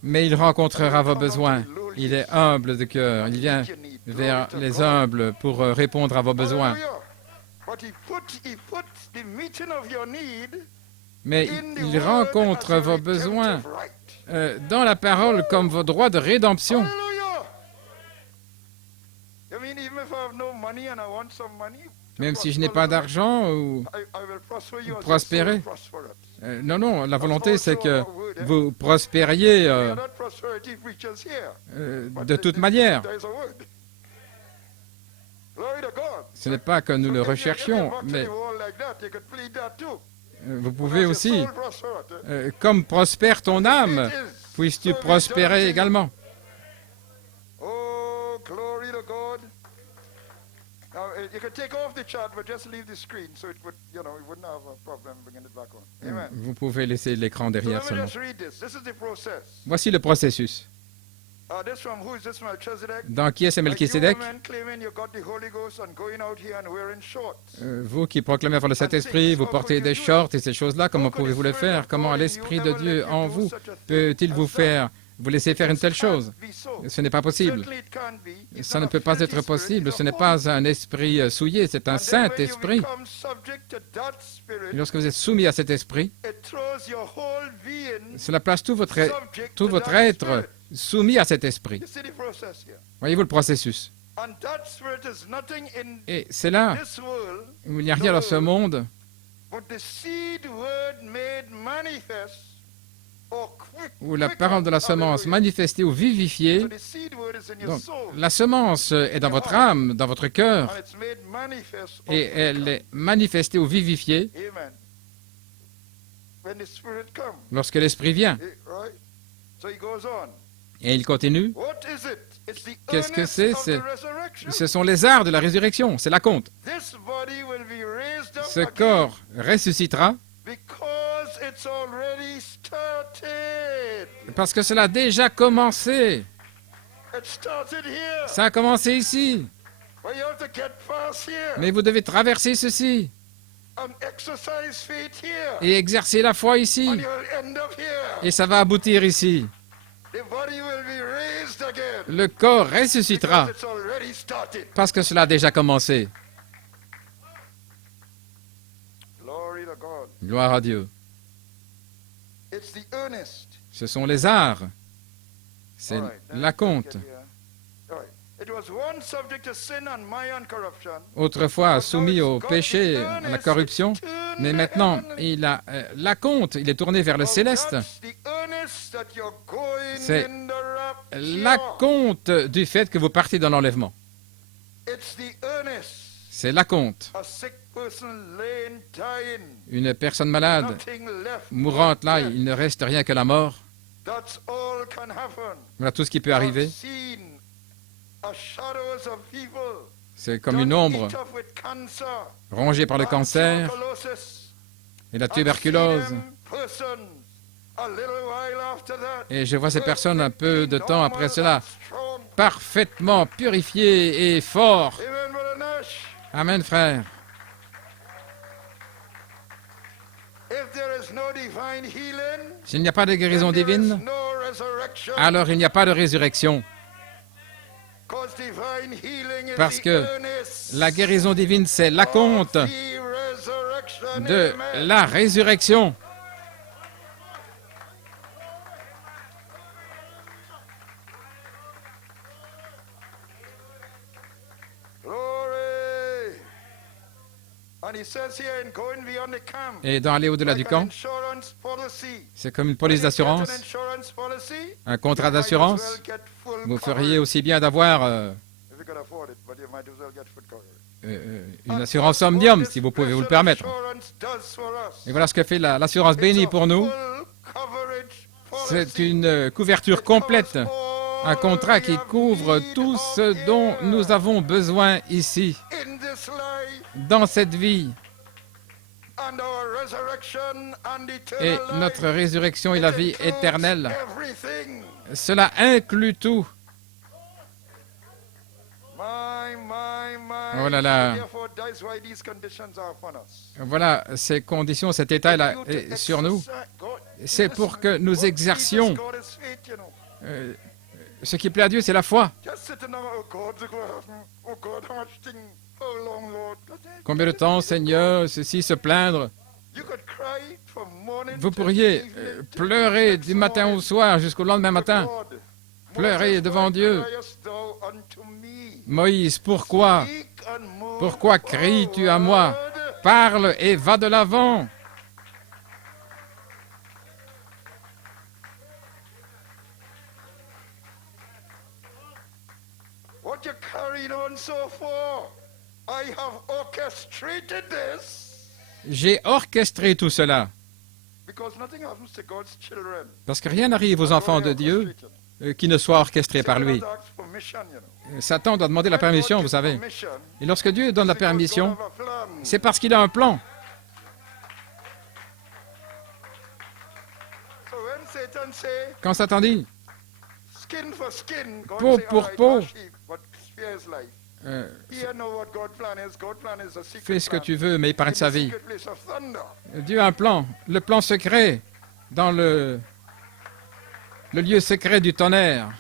mais il rencontrera vos besoins. Il est humble de cœur. Il vient vers les humbles pour répondre à vos besoins. Mais il rencontre vos besoins dans la parole comme vos droits de rédemption. Même si je n'ai pas d'argent ou prospérer. Non, non, la volonté c'est que vous prospériez de toute manière. Ce n'est pas que nous le recherchions, mais Vous pouvez As your aussi, soul prospereth, comme prospère ton âme, puisses-tu prospérer également. Oh, glory to God. Now, you can take off the chart, but just leave the screen so it would, you wouldn't have a problem bringing it back on. Amen. Vous pouvez laisser l'écran So derrière let me seulement. just read this. This is the process. Voici le processus. This from who is this Melchizedek? Dans qui est ce Like you Melchisédek? women claiming you got the Holy Ghost and going out here and wearing shorts. Vous qui proclamez avoir le Saint-Esprit, vous portez des shorts et ces choses-là, comment pouvez-vous le faire? Comment l'Esprit de Dieu en vous peut-il vous faire, vous laisser faire une telle chose? Ce n'est pas possible. Certainly it can't be. It's Ça not ne a peut pas filthy être spirit, possible. it's Ce a n'est holy pas un esprit souillé, c'est un And then when you Saint-Esprit. become subject to that spirit, Et lorsque vous êtes soumis à cet esprit, it throws your whole being cela place tout votre subject to that être spirit. soumis à cet esprit. You see the process here. Voyez-vous le processus? And that spirit is nothing in Et c'est là this world, où il n'y a rien dans ce monde, but the seed word made manifest or quick. où la quicker. parole de la semence Hallelujah. manifestée ou vivifiée. So the seed word is in your Donc, soul. la semence est dans votre âme, dans votre cœur, And it's made manifest. et elle est manifestée ou vivifiée Amen. When the spirit comes. lorsque l'esprit vient. Right? So he goes on. Et il continue. What is it? It's the Qu'est-ce que earnest c'est? of the resurrection. Ce sont les arts de la résurrection, c'est la compte. This body will be raised up Ce again corps ressuscitera because it's already started. parce que cela a déjà commencé. It started here. Ça a commencé ici. But you have to get past here Mais vous devez traverser ceci and exercise faith here. et exercer la foi ici. And you'll end up here. Et ça va aboutir ici. The body will be raised again Le corps ressuscitera because it's already started. parce que cela a déjà commencé. Glory to God. Gloire à Dieu. It's the earnest. Ce sont les arts. C'est All right, then la let's compte. get here. All right. It was one subject to sin and my uncorruption. Autrefois soumis au péché, à la corruption, mais maintenant la compte, il est tourné vers le céleste. C'est la compte du fait que vous partez dans l'enlèvement. C'est la compte. Une personne malade, mourante là, il ne reste rien que la mort. Voilà tout ce qui peut arriver. C'est comme une ombre rongée par le cancer et la tuberculose. Et je vois ces personnes un peu de temps après cela, parfaitement purifiées et forts. Amen, frère. S'il n'y a pas de guérison divine, alors il n'y a pas de résurrection. Parce que la guérison divine, c'est la compte de la résurrection. Et dans aller au-delà du camp, c'est comme une police d'assurance, un contrat d'assurance. Vous feriez aussi bien d'avoir une assurance omnium, si vous pouvez vous le permettre. Et voilà ce que fait l'assurance bénie pour nous. C'est une couverture complète, un contrat qui couvre tout ce dont nous avons besoin ici, dans cette vie. Et notre résurrection et la vie éternelle, cela inclut tout. Oh là là. Voilà, ces conditions, cet état-là est sur nous. C'est pour que nous exercions. Ce qui plaît à Dieu, c'est la foi. Combien de temps, Seigneur, ceci, se plaindre? Vous pourriez pleurer du matin au soir jusqu'au lendemain matin. Pleurer devant Dieu. Moïse, pourquoi cries-tu à moi? Parle et va de l'avant. What you carrying on so for? I have orchestrated this. j'ai orchestré tout cela. Because nothing happens to God's children. Parce que rien n'arrive aux enfants de Dieu qui ne soit orchestré par lui. Satan asks permission, you know. Satan doit demander la When God permission, gives vous savez. permission, Et lorsque Dieu donne la it's because God permission, have a plan. c'est parce qu'il a un plan. So when Satan say, Quand Satan dit, skin for skin, God Peau say, pour all right, peau. sheep, but spare his life. euh, Here know what God's plan is. God's plan is a secret fais ce que plan. tu veux, mais épargne In sa the vie. secret place of thunder. Dieu a un plan, le plan secret, dans le lieu secret du tonnerre.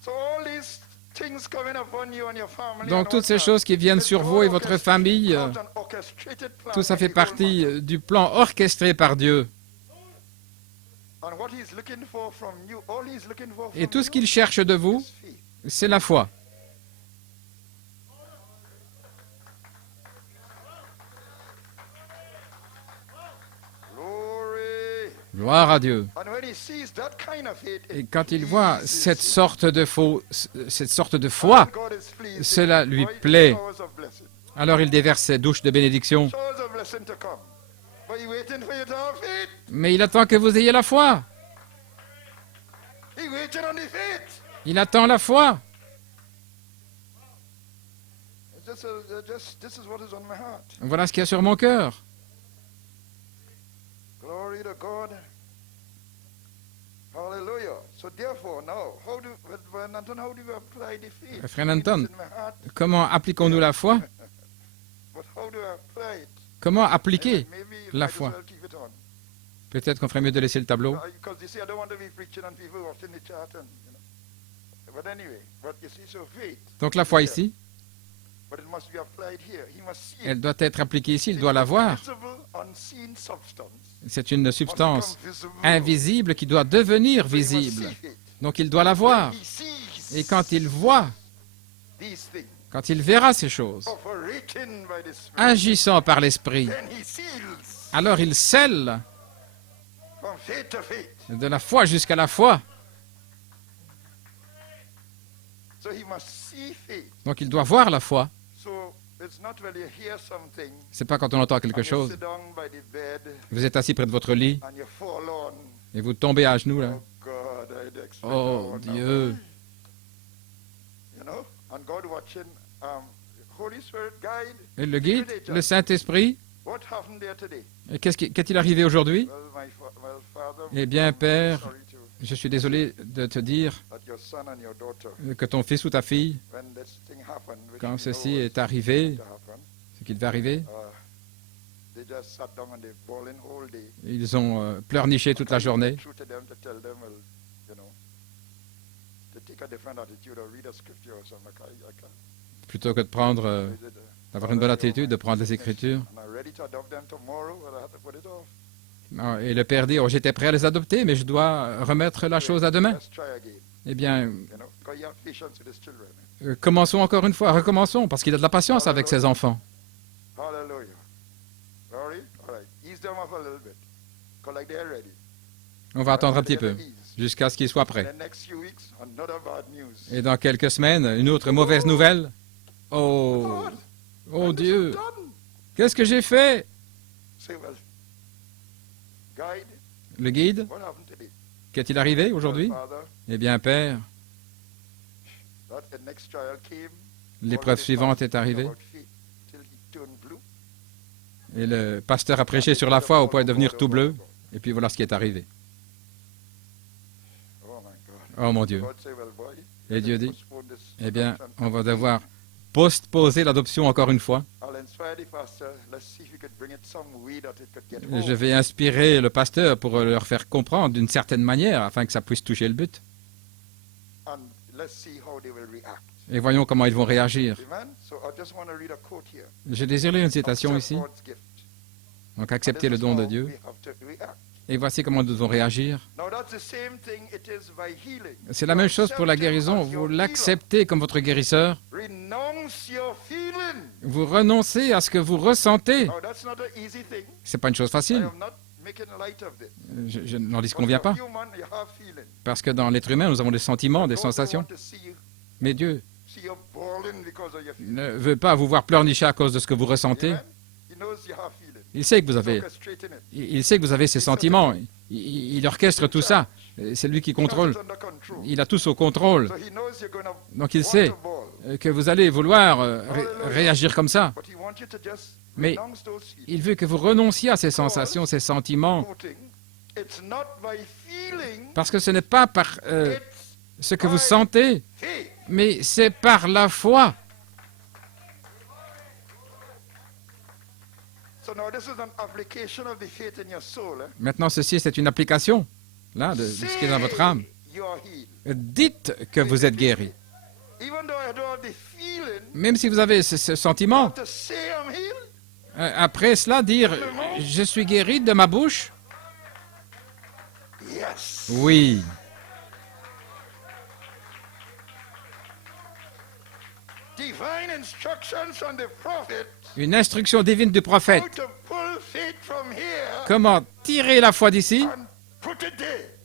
So all these things coming upon you and your family Donc and toutes ces whatnot, choses qui viennent it's sur vous et votre famille, God's an orchestrated plan tout ça of fait the whole partie matter. du plan orchestré par Dieu. And what he's looking for from you, all he's looking for Et from tout ce you qu'il cherche de vous, is faith. c'est la foi. Glory. Gloire à Dieu. And when he sees that kind of faith, Et it quand il voit pleases cette him. sorte de foi, When foi, God is pleased, cela he lui provides plaît. showers of blessing. alors il déverse ses douches de bénédiction. Showers of blessing to come. But he's waiting for you to have faith. Mais il attend que vous ayez la foi. He's waiting on the faith. Il attend la foi. This is what is on my heart. Voilà ce qu'il y a sur mon cœur. Glory to God. Hallelujah. So therefore, now, how do we apply the faith? Frère Anton, It's in my heart, comment appliquons-nous la foi? but how do I apply it? Comment appliquer Maybe la might as foi? well keep it on. Peut-être qu'on ferait mieux de laisser le tableau. Because you see, I don't want to be preaching on people watching the chat and, you know. But anyway, but you see, so faith. Donc la foi is there, ici, but it must be applied here. He must see it. elle doit être appliquée ici, il doit la voir. Visible, unseen substance C'est une must substance become visible. invisible qui doit devenir So he must visible. see it. Donc il doit la voir. When he sees Et quand il voit, these things quand il verra ces choses, operating by the Spirit, agissant par l'Esprit, then he seals alors il scelle from faith to faith. de la foi jusqu'à la foi. So he must see faith. Donc il doit voir la foi. So it's not when you hear something C'est pas quand on entend quelque and you chose. sit down by the bed Vous êtes assis près de votre lit and you fall on. et vous tombez à genoux là. Oh God, I'd expect Oh now. Dieu. You know, and God watching, Holy Spirit guide. Et le guide, le Saint-Esprit. What happened there today? Et qu'est-il arrivé aujourd'hui? Well, Father, Eh bien, I'm Père, sorry to je suis désolé de te dire that your son and your daughter, que ton fils ou ta fille, when this thing happened, which quand we ceci know est was arrivé, to happen, ce qui devait arriver, they just sat down and they bawling all day. ils ont pleurniché toute la journée. True to them to tell them, well, you know, to take a different attitude or read a scripture or something. I can't. Plutôt que de prendre, I did, d'avoir une bonne attitude, de prendre les Écritures. and I'm ready to adopt them tomorrow, but I had to put it off. Ah, et le Père dit, oh, j'étais prêt à les adopter, mais je dois remettre la chose à demain. Let's try again. Eh bien, You know, because you have patience with his children. commençons encore une fois, recommençons, parce qu'il a de la patience avec ses enfants. Hallelujah. Glory. All right. Ease them up a little bit. Because like they're ready. On va attendre un petit peu, Ease. jusqu'à ce qu'ils soient In prêts. the next few weeks, another bad news. Et dans quelques semaines, une autre mauvaise nouvelle. Oh, God, oh what is Dieu, it done? qu'est-ce que j'ai fait? Say, well, guide, Le guide, what happened today? qu'est-il arrivé aujourd'hui? Well, Father, Eh bien, Père, that the next trial came. l'épreuve Already suivante est talking arrivée. about faith till he turned blue. Et le pasteur a prêché sur la foi au point de devenir tout bleu. Et puis voilà ce qui est arrivé. Oh my God. Oh mon Dieu. God say, well, boy, Et Dieu dit, postpone this eh bien, adoption. on va devoir postposer l'adoption encore une fois. I'll inspire the pastor. Let's see if we could bring it some way that it could get Et je home. vais inspirer le pasteur pour leur faire comprendre d'une certaine manière afin que ça puisse toucher le but. And let's see how they will react. Et voyons comment ils vont réagir. Amen. So I just want to read a quote here. Je désire lire une citation Accept ici. God's gift. Donc And accepter this le is don de how Dieu. we have to react. Et voici comment nous devons réagir. Now that's the same thing it is by healing. C'est la même chose pour la guérison. Vous l'acceptez comme votre guérisseur. Renounce your feeling. Vous renoncez à ce que vous ressentez. Now that's not an easy thing. C'est pas une chose I facile. am not making light of this. Je n'en Because disconviens pas. you're human, you have feeling. Parce que dans l'être humain, nous avons des sentiments, des God don't sensations. want to see Mais Dieu you bawling because of your feeling. ne veut pas vous voir pleurnicher à cause de ce que vous ressentez. Amen. He Il sait que vous avez ces sentiments. Il orchestre tout ça. C'est lui qui contrôle. Il a tout sous contrôle. Donc il sait que vous allez vouloir réagir comme ça. Mais il veut que vous renonciez à ces sensations, ces sentiments. Parce que ce n'est pas par ce que vous sentez, mais c'est par la foi. Maintenant, ceci, c'est une application là, de ce qui est dans votre âme. Dites que vous êtes guéri. Même si vous avez ce sentiment, après cela, dire « Je suis guéri de ma bouche ». Oui. Une instruction divine du prophète. Comment tirer la foi d'ici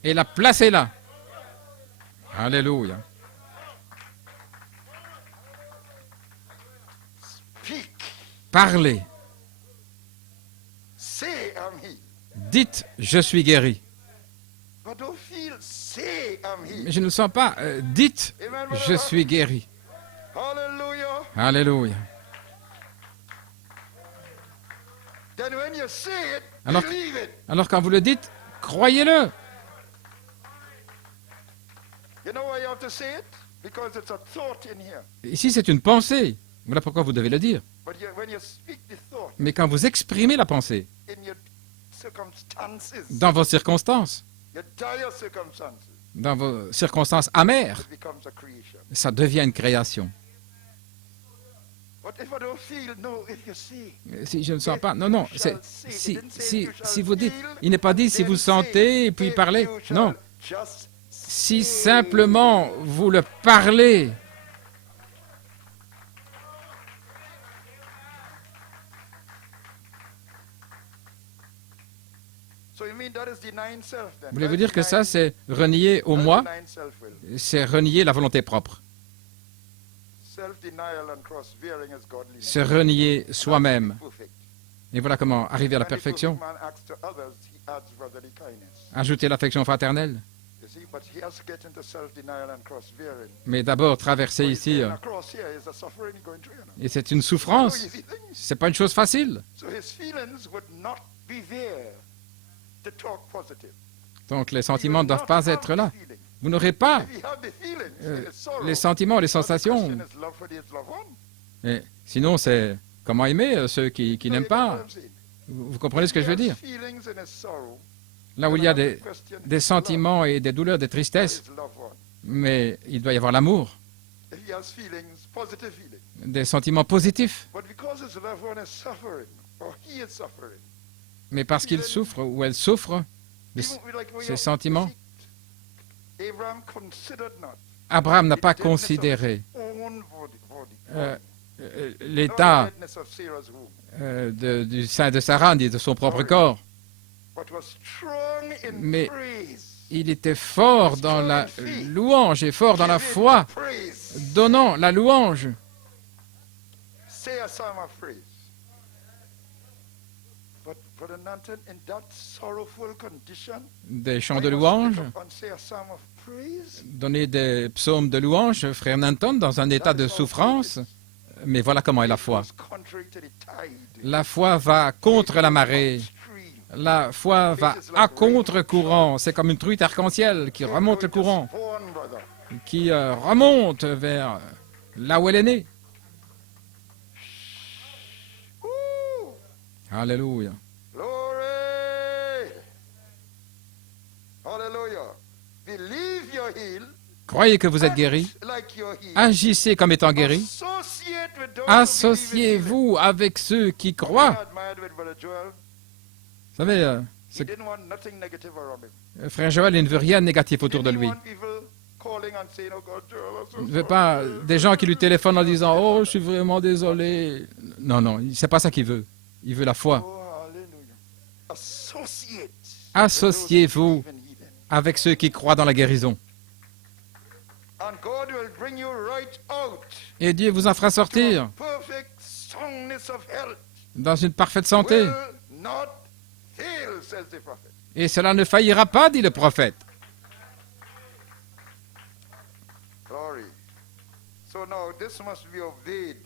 et la placer là. Alléluia. Parlez. Dites, je suis guéri. Mais je ne le sens pas. Dites, je suis guéri. Alléluia. Alors quand vous le dites, croyez-le. Ici, c'est une pensée. Voilà pourquoi vous devez le dire. Mais quand vous exprimez la pensée, dans vos circonstances, amères, ça devient une création. Si je ne sens pas, non, si vous dites, il n'est pas dit si vous sentez et puis parlez, non. Si simplement vous le parlez, voulez-vous dire que ça, c'est renier au moi, c'est renier la volonté propre. Se renier soi-même. Et voilà comment arriver à la perfection. Ajouter l'affection fraternelle. Mais d'abord, traverser ici, et c'est une souffrance. Ce n'est pas une chose facile. Donc les sentiments ne doivent pas être là. Vous n'aurez pas les sentiments, les sensations. Et sinon, c'est comment aimer ceux qui n'aiment pas. Vous comprenez ce que je veux dire? Là où il y a des sentiments et des douleurs, des tristesses, mais il doit y avoir l'amour, des sentiments positifs. Mais parce qu'il souffre ou elle souffre, ces sentiments, Abraham n'a pas considéré l'état du sein de Sarah, ni de son propre corps. Mais il était fort dans la louange et fort dans la foi, donnant la louange. Des chants de louange, donner des psaumes de louange, frère Nanton, dans un état de souffrance. Mais voilà comment est la foi. La foi va contre la marée. La foi va à contre-courant. C'est comme une truite arc-en-ciel qui remonte le courant, qui remonte vers là où elle est née. Alléluia. Croyez que vous êtes guéri. Agissez comme étant guéri. Associez-vous avec ceux qui croient. Vous savez, frère Joël, il ne veut rien de négatif autour de lui. Il ne veut pas des gens qui lui téléphonent en disant « Oh, je suis vraiment désolé ». Non, non, c'est pas ça qu'il veut. Il veut la foi. Associez-vous avec ceux qui croient dans la guérison. Et Dieu vous en fera sortir dans une parfaite santé. will not fail, says the prophet. Et cela ne faillira pas, dit le prophète. Glory. So now this must be obeyed.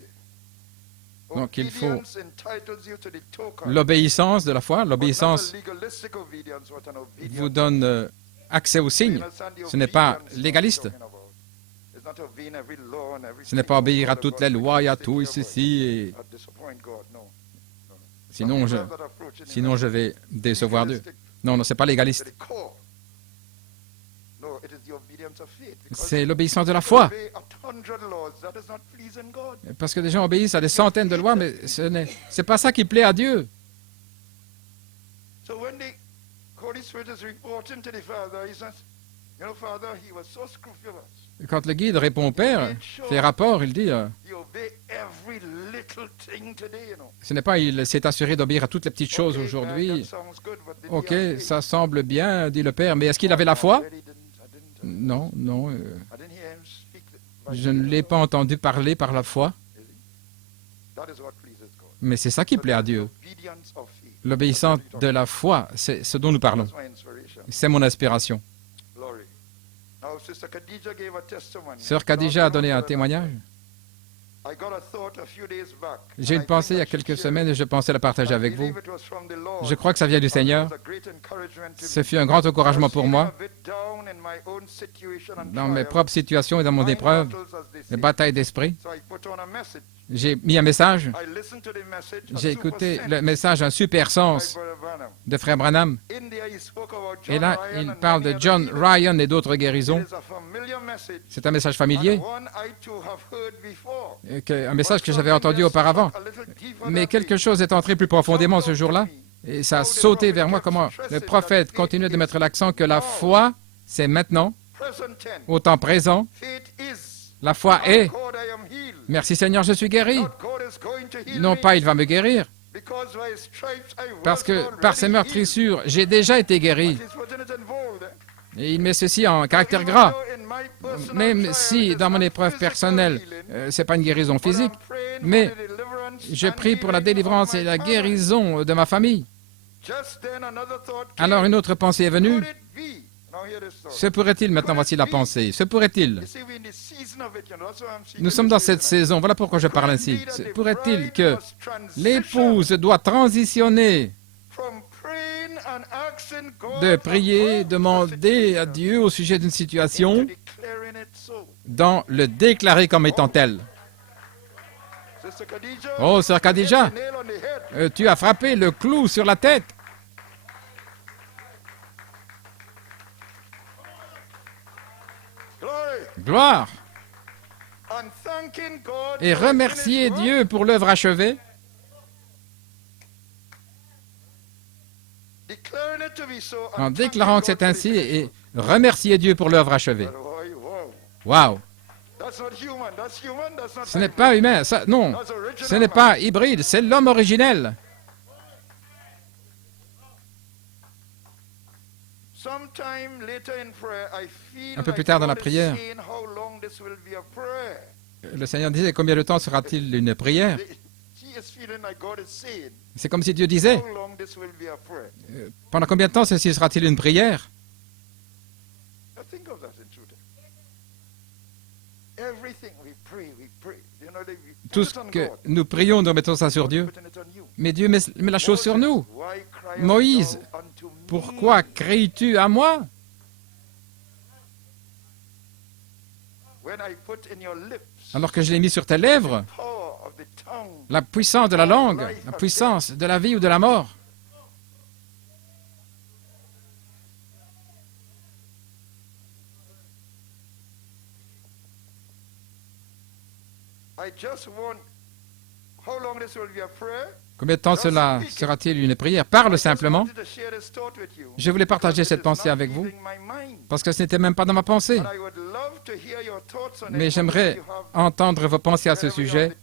Donc il faut Obedience entitles you to the token. l'obéissance de la foi. But not L'obéissance a legalistic obedience, but an obedience. vous donne accès au signe. Ce n'est pas légaliste. Ce n'est pas obéir à toutes les lois et à tout et ceci. Et sinon, je vais décevoir Dieu. Non, non, ce n'est pas légaliste. C'est l'obéissance de la foi. Parce que des gens obéissent à des centaines de lois, mais ce n'est pas ça qui plaît à Dieu. Quand le guide répond au Père, fait rapport, il dit, ce n'est pas il s'est assuré d'obéir à toutes les petites choses aujourd'hui. Ok, ça semble bien, dit le Père, mais est-ce qu'il avait la foi? Non, non. Je ne l'ai pas entendu parler par la foi. Mais c'est ça qui plaît à Dieu. L'obéissance de la foi, c'est ce dont nous parlons. C'est mon inspiration. Sœur Khadija a donné un témoignage. J'ai une pensée il y a quelques semaines et je pensais la partager avec vous. Je crois que ça vient du Seigneur. Ce fut un grand encouragement pour moi dans mes propres situations et dans mon épreuve, mes batailles d'esprit. J'ai mis un message. J'ai écouté le message Un super sens de Frère Branham. Et là, il parle de John Ryan et d'autres guérisons. C'est un message familier, un message que j'avais entendu auparavant. Mais quelque chose est entré plus profondément ce jour-là. Et ça a sauté vers moi comment le prophète continuait de mettre l'accent que la foi, c'est maintenant, au temps présent. La foi est. Merci Seigneur, je suis guéri. Non pas il va me guérir. Parce que par ses meurtrissures, j'ai déjà été guéri. Et il met ceci en caractère gras. Même si dans mon épreuve personnelle, ce n'est pas une guérison physique, mais je prie pour la délivrance et la guérison de ma famille. Alors une autre pensée est venue. Se pourrait-il, maintenant voici la pensée, se pourrait-il, nous sommes dans cette saison, voilà pourquoi je parle ainsi, se pourrait-il que l'épouse doit transitionner de prier, demander à Dieu au sujet d'une situation, dans le déclarer comme étant tel. Oh, Sœur Khadija, tu as frappé le clou sur la tête. Gloire. Et remercier Dieu pour l'œuvre achevée. En déclarant que c'est ainsi et remercier Dieu pour l'œuvre achevée. Waouh! Ce n'est pas humain, ça, non. Ce n'est pas hybride, c'est l'homme originel. Un peu plus tard dans la prière, le Seigneur disait combien de temps sera-t-il une prière? C'est comme si Dieu disait pendant combien de temps ceci sera-t-il une prière? Tout ce que nous prions, nous mettons ça sur Dieu. Mais Dieu met la chose sur nous. Moïse, pourquoi cries-tu à moi? Alors que je l'ai mis sur tes lèvres, la puissance de la langue, la puissance de la vie ou de la mort. Combien de temps cela sera-t-il une prière? Parle simplement. Je voulais partager cette pensée avec vous, parce que ce n'était même pas dans ma pensée. Mais j'aimerais entendre vos pensées à ce sujet.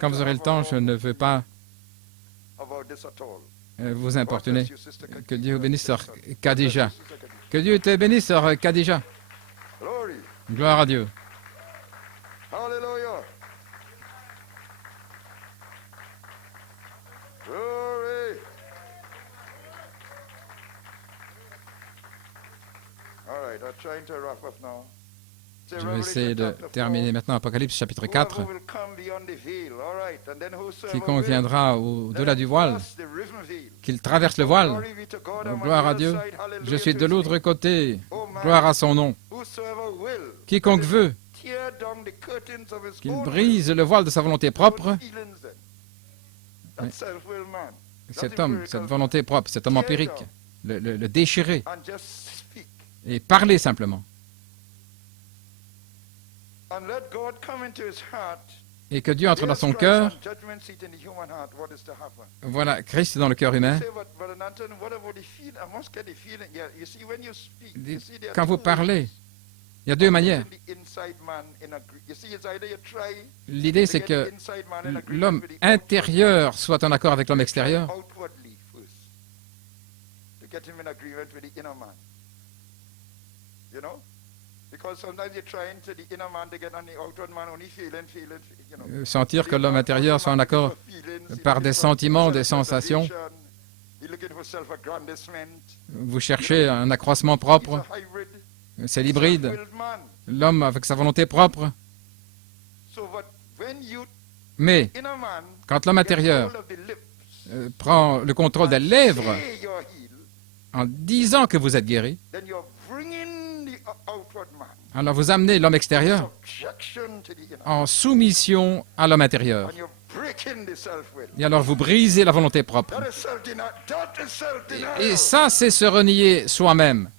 Quand vous aurez le temps, je ne veux pas vous importuner. Que Dieu vous bénisse, Sœur Khadija. Que Dieu te bénisse, Sœur Khadija. Gloire à Dieu. right, I'm trying to wrap up now. Say Je vais essayer Revelation de chapter 4. terminer maintenant Apocalypse chapitre 4. Whoever will come beyond the veil, all right, and then whosoever Quiconque will, viendra let au-delà him du voile, cross the riven veil. qu'il traverse le voile. Glory be to God, Oh, I'm on gloire the à other Dieu. side, hallelujah Je suis to de his l'autre name. côté. Oh man, Gloire à son nom. whosoever will, Quiconque let him veut tear down the curtains of his qu'il own brise le voile de sa volonté will, propre, own feelings then. That self-will man. That's cet homme, empirical cette volonté propre, cet homme empirique, le déchirer and just speak. et parler simplement. And let God come into his heart. Et que Dieu entre dans There's son Christ cœur. on judgment seat in the human heart. What is to happen? Voilà, Christ est dans le cœur humain. Say, but Brother Nathan, what about the feeling? I must get the feeling. Yeah, you see, when you speak, you see there are Quand vous two parlez, ways. il y a deux manières. The inside man in agree- You see, it's either you try L'idée, to c'est get que the inside man in agreement l'homme with the intérieur soit en accord avec l'homme extérieur, outwardly first, to get him in agreement with the inner man. You know? Because sometimes you're trying to the inner man to get on the outward man, only feeling, you know. sentir que l'homme intérieur soit en accord par des sentiments, des sensations. Vous cherchez un accroissement propre, c'est l'hybride. L'homme avec sa volonté propre. Mais quand l'homme intérieur prend le contrôle des lèvres en disant que vous êtes guéri, alors vous amenez l'homme extérieur en soumission à l'homme intérieur. Et alors vous brisez la volonté propre. Et ça, c'est se renier soi-même.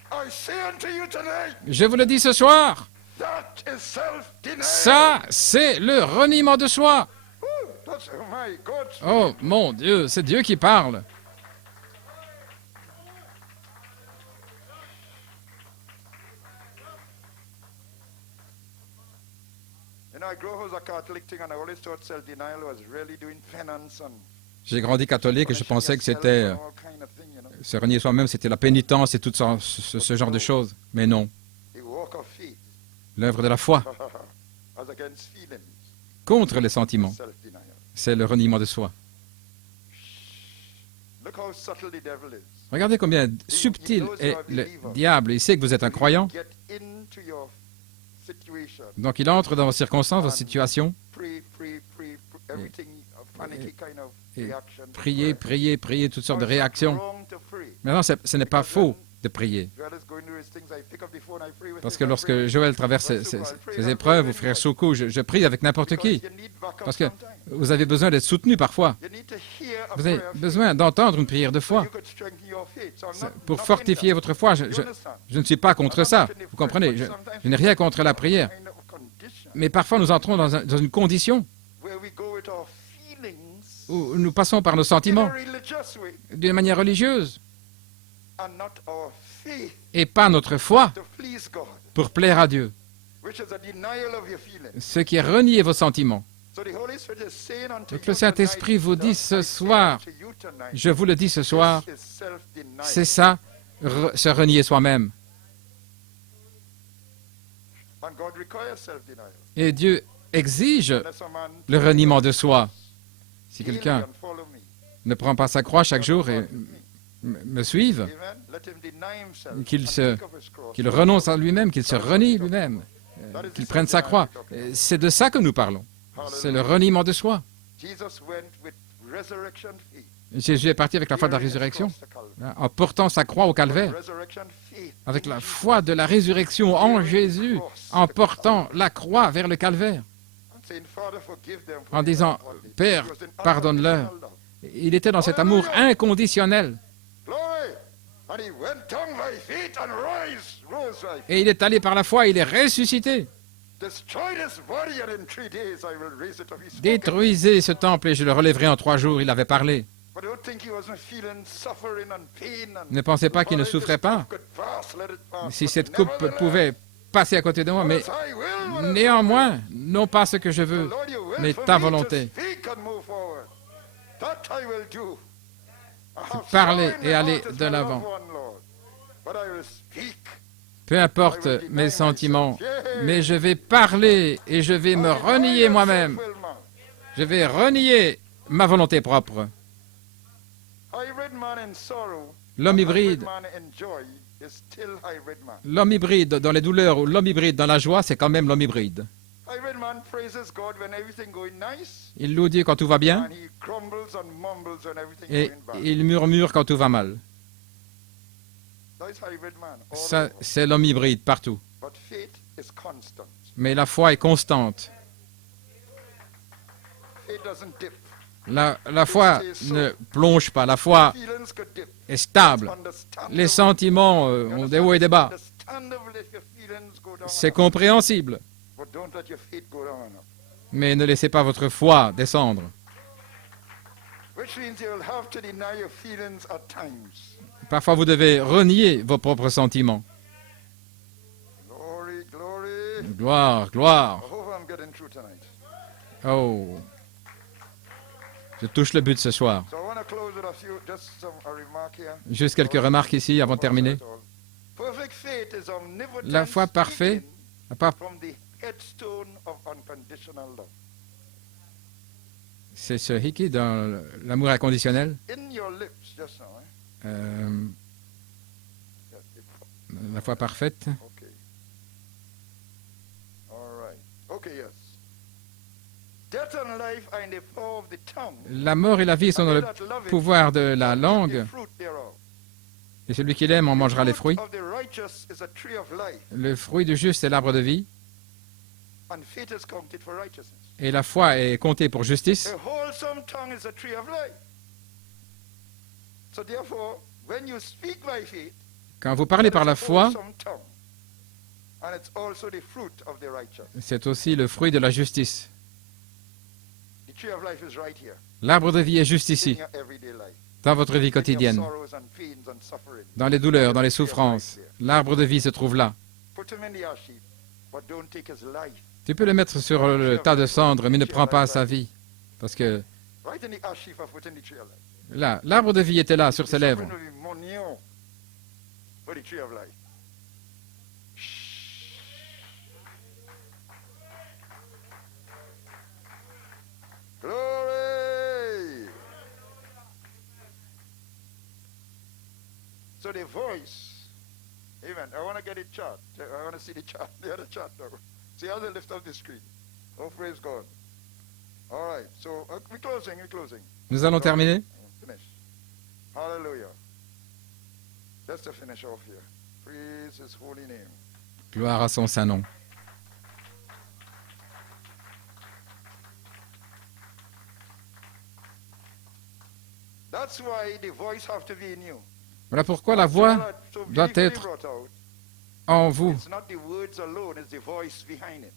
Je vous le dis ce soir, ça, c'est le reniement de soi. Oh mon Dieu, c'est Dieu qui parle. J'ai grandi catholique et je pensais que c'était se renier soi-même, c'était la pénitence et tout ce genre de choses. Mais non. L'œuvre de la foi contre les sentiments, c'est le reniement de soi. Regardez combien subtil est le diable. Il sait que vous êtes un croyant. Donc il entre dans vos circonstances, vos situations. Et prier, prier, prier, toutes sortes de réactions. Maintenant, ce n'est pas faux de prier. Parce que lorsque Joël traverse ces épreuves, ou frère Soko, je prie avec n'importe qui. Parce que vous avez besoin d'être soutenu parfois. Vous avez besoin d'entendre une prière de foi. Pour fortifier votre foi, je ne suis pas contre ça. Vous comprenez, je n'ai rien contre la prière. Mais parfois, nous entrons dans une condition où nous passons par nos sentiments d'une manière religieuse et pas notre foi pour plaire à Dieu, ce qui est renier vos sentiments. Donc le Saint-Esprit vous dit ce soir, je vous le dis ce soir, c'est ça, se renier soi-même. Et Dieu exige le reniement de soi. Si quelqu'un ne prend pas sa croix chaque jour et me suive, qu'il renonce à lui-même, qu'il se renie lui-même, qu'il prenne sa croix. C'est de ça que nous parlons. C'est le reniement de soi. Jésus est parti avec la foi de la résurrection, en portant sa croix au calvaire, avec la foi de la résurrection en Jésus, en portant la croix vers le calvaire, en disant, Père, pardonne-leur. Il était dans cet amour inconditionnel. Et il est allé par la foi, il est ressuscité. Détruisez ce temple et je le relèverai en 3 jours, il avait parlé. Ne pensez pas qu'il ne souffrait pas. Si cette coupe pouvait passer à côté de moi, mais néanmoins, non pas ce que je veux, mais ta volonté. Parler et aller de l'avant. Peu importe mes sentiments, mais je vais parler et je vais me renier moi-même. Je vais renier ma volonté propre. L'homme hybride is still hybrid man. L'homme hybride dans les douleurs ou l'homme hybride dans la joie, c'est quand même l'homme hybride. Hybrid man praises God when everything going nice, Il loue Dieu quand tout va bien and he grumbles and mumbles when everything et going bad. il murmure quand tout va mal. That is hybrid man. All Ça, over. c'est l'homme hybride partout. But faith is constant. Mais la foi est constante. Faith doesn't dip. La foi ne plonge pas. La foi Feelings could dip. est stable. Understandable. Les sentiments ont des hauts et des bas. Understandable if your feelings go down C'est and up. compréhensible. But don't let your faith go down and up. Mais ne laissez pas votre foi descendre. Which means you'll have to deny your feelings at times. Parfois, vous devez renier vos propres sentiments. Glory, glory. Gloire, gloire. I hope I'm getting through tonight. Oh. Je touche le but ce soir. So I want to close with a remark here. Juste quelques remarques ici avant de terminer. Perfect faith is omnipotent La foi parfaite, speaking from the headstone of unconditional love. c'est ce hiki dans l'amour inconditionnel. In your lips just now, eh? Euh, Yes, la foi parfaite. okay. All right. Okay, yes. Death and life are in the power of the tongue. La mort et la vie sont dans le pouvoir de la langue. The fruit thereof. Et celui qui l'aime en mangera les fruits. The fruit of the righteous is a tree of life, Le fruit du juste est l'arbre de vie. and faith is counted for righteousness. Et la foi est comptée pour justice. A wholesome tongue is a tree of life. So therefore, when you speak by faith, Quand vous parlez par la foi, wholesome tongue, and it's also the fruit of the righteous. c'est aussi le fruit de la justice. The tree of life is right here L'arbre de vie est juste in ici, your everyday life. dans votre vie In your quotidienne, sorrows and pains and suffering. dans les douleurs, dans les souffrances. L'arbre de vie se trouve là. Put him in the ash heap, but don't take his life. Tu peux le mettre sur le tas de cendres, mais ne prends pas sa vie. Parce que Right in the ash heap, I've put in the tree of life. là, l'arbre de vie était là, sur The ses lèvres. suffering will be more near for the tree of life. Shh. Glory. So the voice, amen. I want to get it chart. I want to see the chart, the other chart now. See how they lift up the screen. Oh, praise God. All right. So we're closing. Nous allons terminer. Finish. Hallelujah. Let's just finish off here. Praise his holy name. Gloire à son saint nom. That's why the voice have to be in you. Voilà pourquoi la voix So doit beautifully être brought out. en vous. It's not the words alone, it's the voice behind it.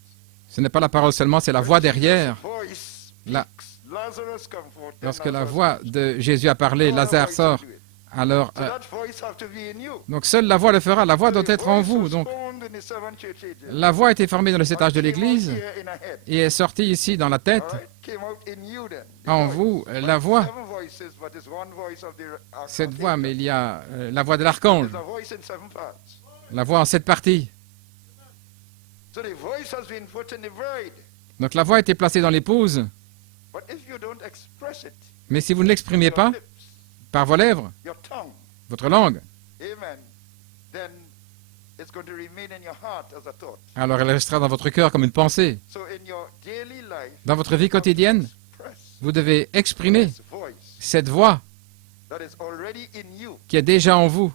Ce n'est pas la parole seulement, c'est la voix derrière. Voice La- speaks. Lazarus come forth, then Lorsque la Lazarus voix speaks. de Jésus a parlé, No other Lazare voice sort. will do it. Alors, So that voice have to be in you. donc seule la voix le fera. La voix So doit the être en voice vous. was Donc, formed in the seven church ages. la voix a été formée dans le sept âge de But came out l'Église here in a head. et est sortie ici dans la tête. All right? Came out in you then. The En voice. vous, But la voix. seven voices, but there's one voice of the Cette voix, mais archangel. il y a la voix de l'archange. There's a voice in seven parts. La voix en 7 parties. So the voice has been put in the bride. Donc la voix a été placée dans l'épouse. But if you don't express it, Mais si vous ne l'exprimez your pas lips, par vos lèvres, your tongue, votre langue, amen, then it's going to remain in your heart as a thought. alors elle restera dans votre cœur comme une pensée. So in your daily life, Dans votre vie quotidienne, express vous devez exprimer this voice cette voix that is already in you qui est déjà en vous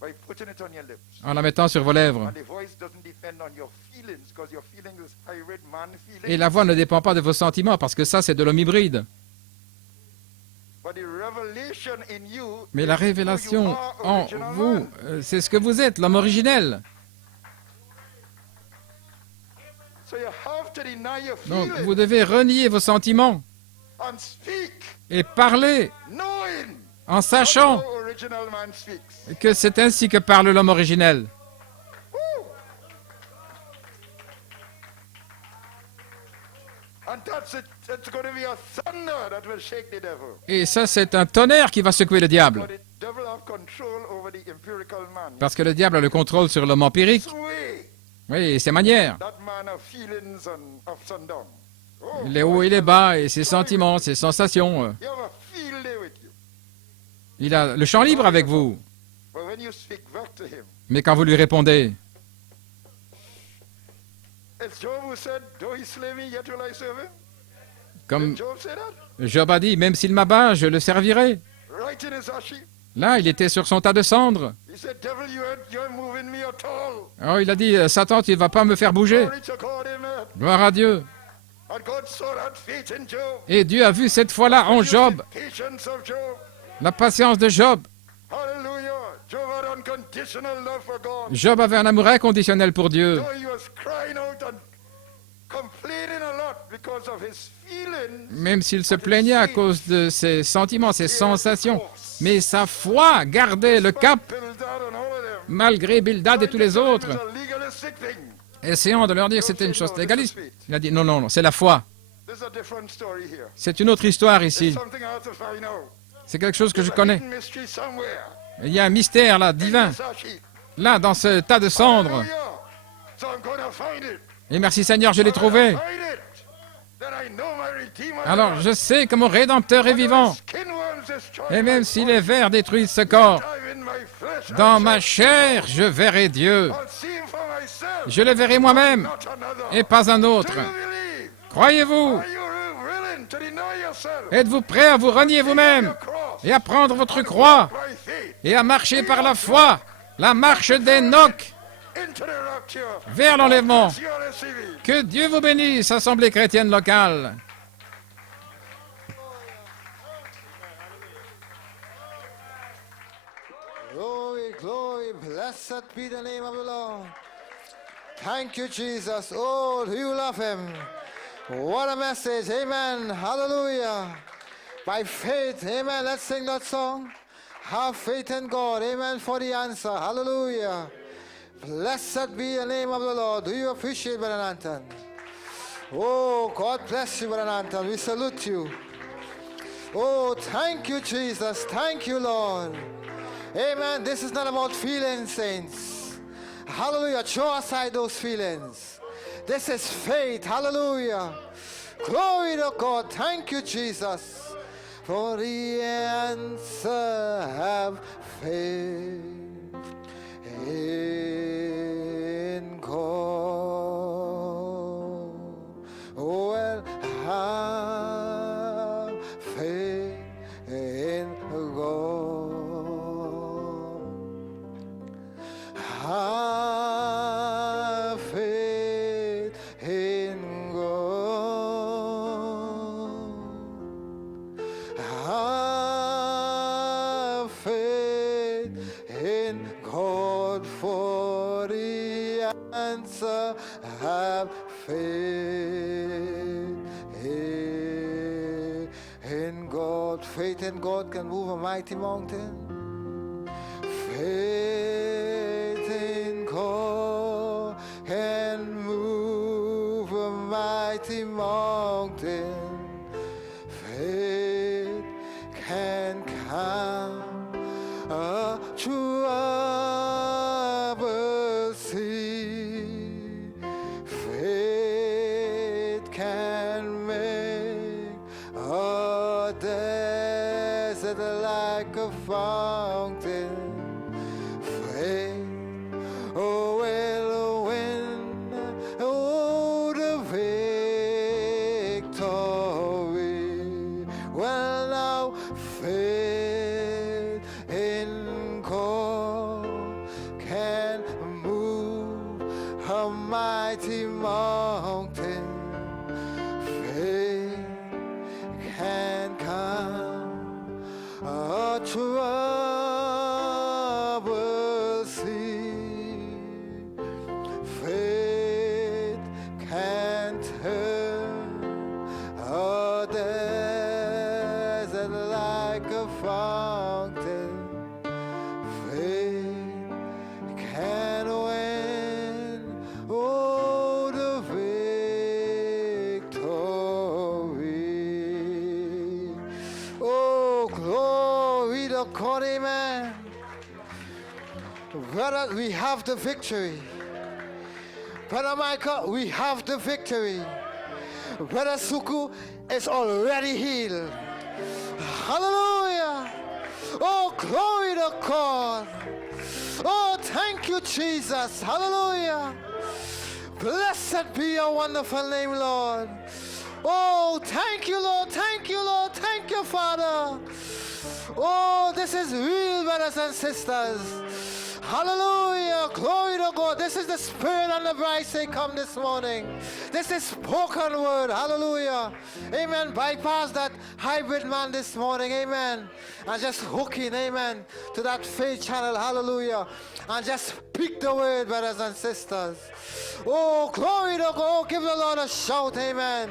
by putting it on your lips. en la mettant sur vos lèvres. And the voice doesn't depend on your feelings because your feelings is hybrid man feeling. Et la voix ne dépend pas de vos sentiments parce que ça, c'est de l'homme hybride. But the revelation in you Mais is la who you révélation are, en original vous, man. c'est ce que vous êtes, l'homme originel. So you have to deny your Donc feelings vous devez renier vos sentiments and speak, et parler knowing en sachant how original man speaks. que c'est ainsi que parle l'homme originel. Woo! And that's it. It's going to be a thunder that will shake the devil. Et ça, c'est un tonnerre qui va secouer le diable. But the devil have control over the empirical man. Parce que le diable a le contrôle sur l'homme empirique. His way, Oui, et ses manières. that man of feelings and ups and downs. Oh, Les hauts et les bas, et ses sentiments, ses sensations. You have a field day with you. Il a le champ libre avec vous. But when you speak back to him, Mais quand vous lui répondez, it's Job who said, though he slay me, yet will I serve him. comme Did Job say that? Job a dit, même s'il m'abat, je le servirai. Right in his ash heap. Là, il était sur son tas de cendres. He said, devil, you're moving me at all. Alors il a dit, Satan, tu ne vas pas me faire bouger. Glory to God, amen. Gloire à Dieu. And God saw that faith in Job. Et Dieu a vu cette fois-là en Job The patience of Job. la patience de Job. Hallelujah. Job had unconditional love for God. Job avait un amour inconditionnel pour Dieu. Though he was crying out and complaining a lot because of his feelings, Même s'il se plaignait à cause de ses sentiments, ses sensations. Mais sa foi gardait le cap Bildad and all of them. malgré Bildad et tous les autres. It was a legalistic thing. Essayant de leur dire que c'était une chose légaliste. Il a dit, non, non, non, c'est la foi. There's a different story here. C'est une autre histoire It's ici. something I have to find out. C'est quelque chose que je There's a connais. hidden mystery somewhere Il y a un mystère là, in divin, this ash heap. là, dans ce tas de cendres. Hallelujah. So I'm going to find it. Et merci Seigneur, je l'ai When I trouvé. find it, then I know my Redeemer Alors, lives. je sais que mon Rédempteur est Whether vivant. his skin worms destroy Et my même si body, les vers détruisent ce corps, time in my flesh, dans I ma shall chair, je verrai Dieu. I'll see him for myself, Je le verrai moi-même, not another. et pas un Do autre. you believe? Croyez-vous? Are you willing to deny yourself? Êtes-vous prêt à vous renier vous-même Your cross et à prendre votre croix by faith et à marcher par la foi, la marche d'Enoch into the rapture. vers l'enlèvement? You are receiving. Que Dieu vous bénisse, assemblée chrétienne locale. Glory, glory, blessed be the name of the Lord. Thank you, Jesus. Oh, do you love him? What a message. Amen. Hallelujah. By faith, amen. Let's sing that song. Have faith in God. Amen for the answer. Hallelujah. Blessed be the name of the Lord. Do you appreciate Brother Anton? Oh, God bless you, Brother Anton. We salute you. Oh, thank you, Jesus. Thank you, Lord. Amen. This is not about feelings, saints. Hallelujah. Throw aside those feelings. This is faith. Hallelujah. Glory to God. Thank you, Jesus. For the answer, have faith in God. Well, have faith in God. Have faith in God. Have faith in God for the answer. Have faith in God. Faith in God can move a mighty mountain. Faith in God can move a mighty mountain. Faith can calm a troubled sea. Faith can make a desert like a fountain. Faith will win the victory. Well, now faith in God can move a mighty mountain. Faith can calm a troubled sea. Faith can turn a desert like a fountain. Faith can win the victory. Oh, glory to God, amen. Brother, we have the victory. Brother Michael, we have the victory. Brother Suku is already healed. Hallelujah. Oh, glory to God. Oh, thank you, Jesus. Hallelujah. Blessed be your wonderful name, Lord. Oh, thank you, Lord. Thank you, Lord. Thank you, Father. Oh, this is real, brothers and sisters. Hallelujah. Glory to God. This is the Spirit and the bride say come this morning. This is spoken word. Hallelujah. Amen. Bypass that hybrid man this morning. Amen. And just hook in. Amen. To that faith channel. Hallelujah. And just speak the word, brothers and sisters. Oh, glory to God. Give the Lord a shout. Amen.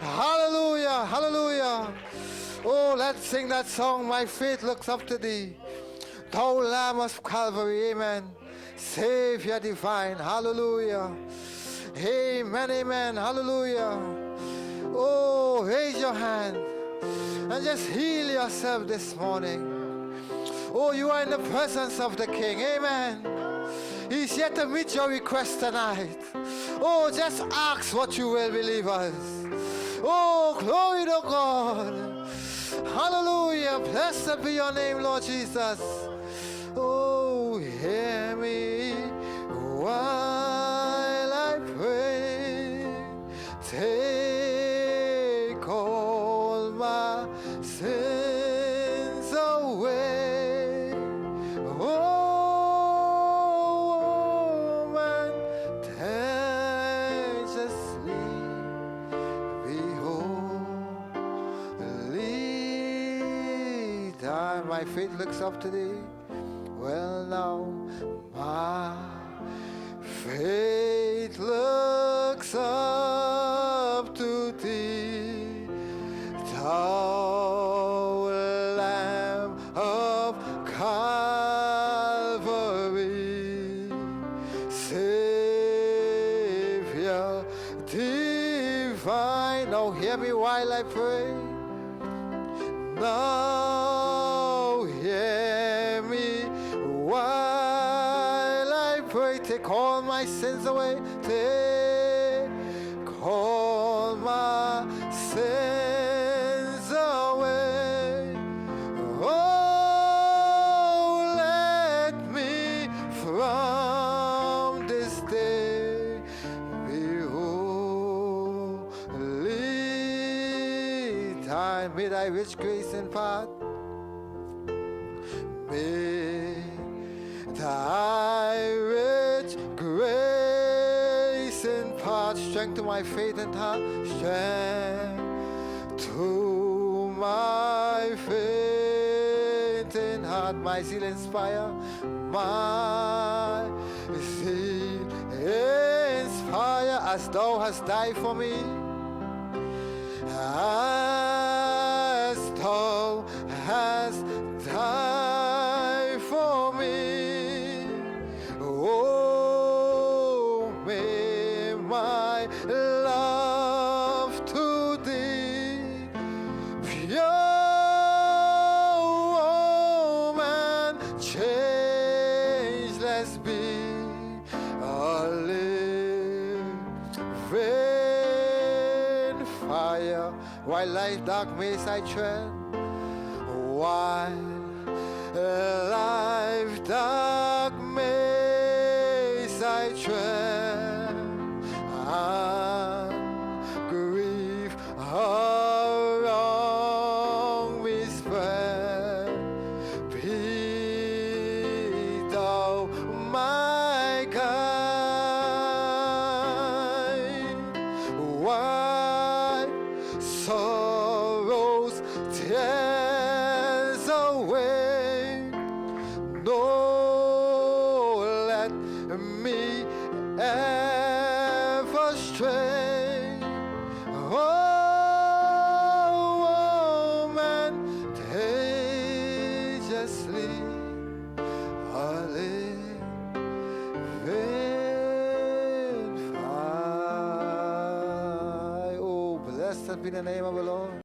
Hallelujah. Hallelujah. Oh, let's sing that song. My faith looks up to thee. Thou Lamb of Calvary, amen. Savior divine, hallelujah. Amen, amen, hallelujah. Oh, raise your hand and just heal yourself this morning. Oh, you are in the presence of the King, amen. He's yet to meet your request tonight. Oh, just ask what you will, believers. Oh, glory to God. Hallelujah. Blessed be your name, Lord Jesus. Oh, hear me while I pray. Take all my sins away. Oh, man, tenaciously behold, thine my faith looks up to thee. Well, now my faith looks up to thee, thou Lamb of Calvary, Savior divine. Now hear me while I pray. Now hear me while I pray. Take all my sins away. Take all my sins away. Oh, let me from this day be holy. Thine may thy rich grace impart. May thy rich grace impart strength to my faith and heart, strength to my faith and heart. My zeal inspire, my zeal inspire, as thou hast died for me, as thou hast died for me. Oh, may my love to thee pure, oh man, changeless be, a living fire. While life dark maze I tread, while life dark maze I tread, and grief around me spread, be thou my guide. Why sorrows tears away, no, let me ever stray. Oh, man, courageously a living fire. Oh, blessed be the name of the Lord.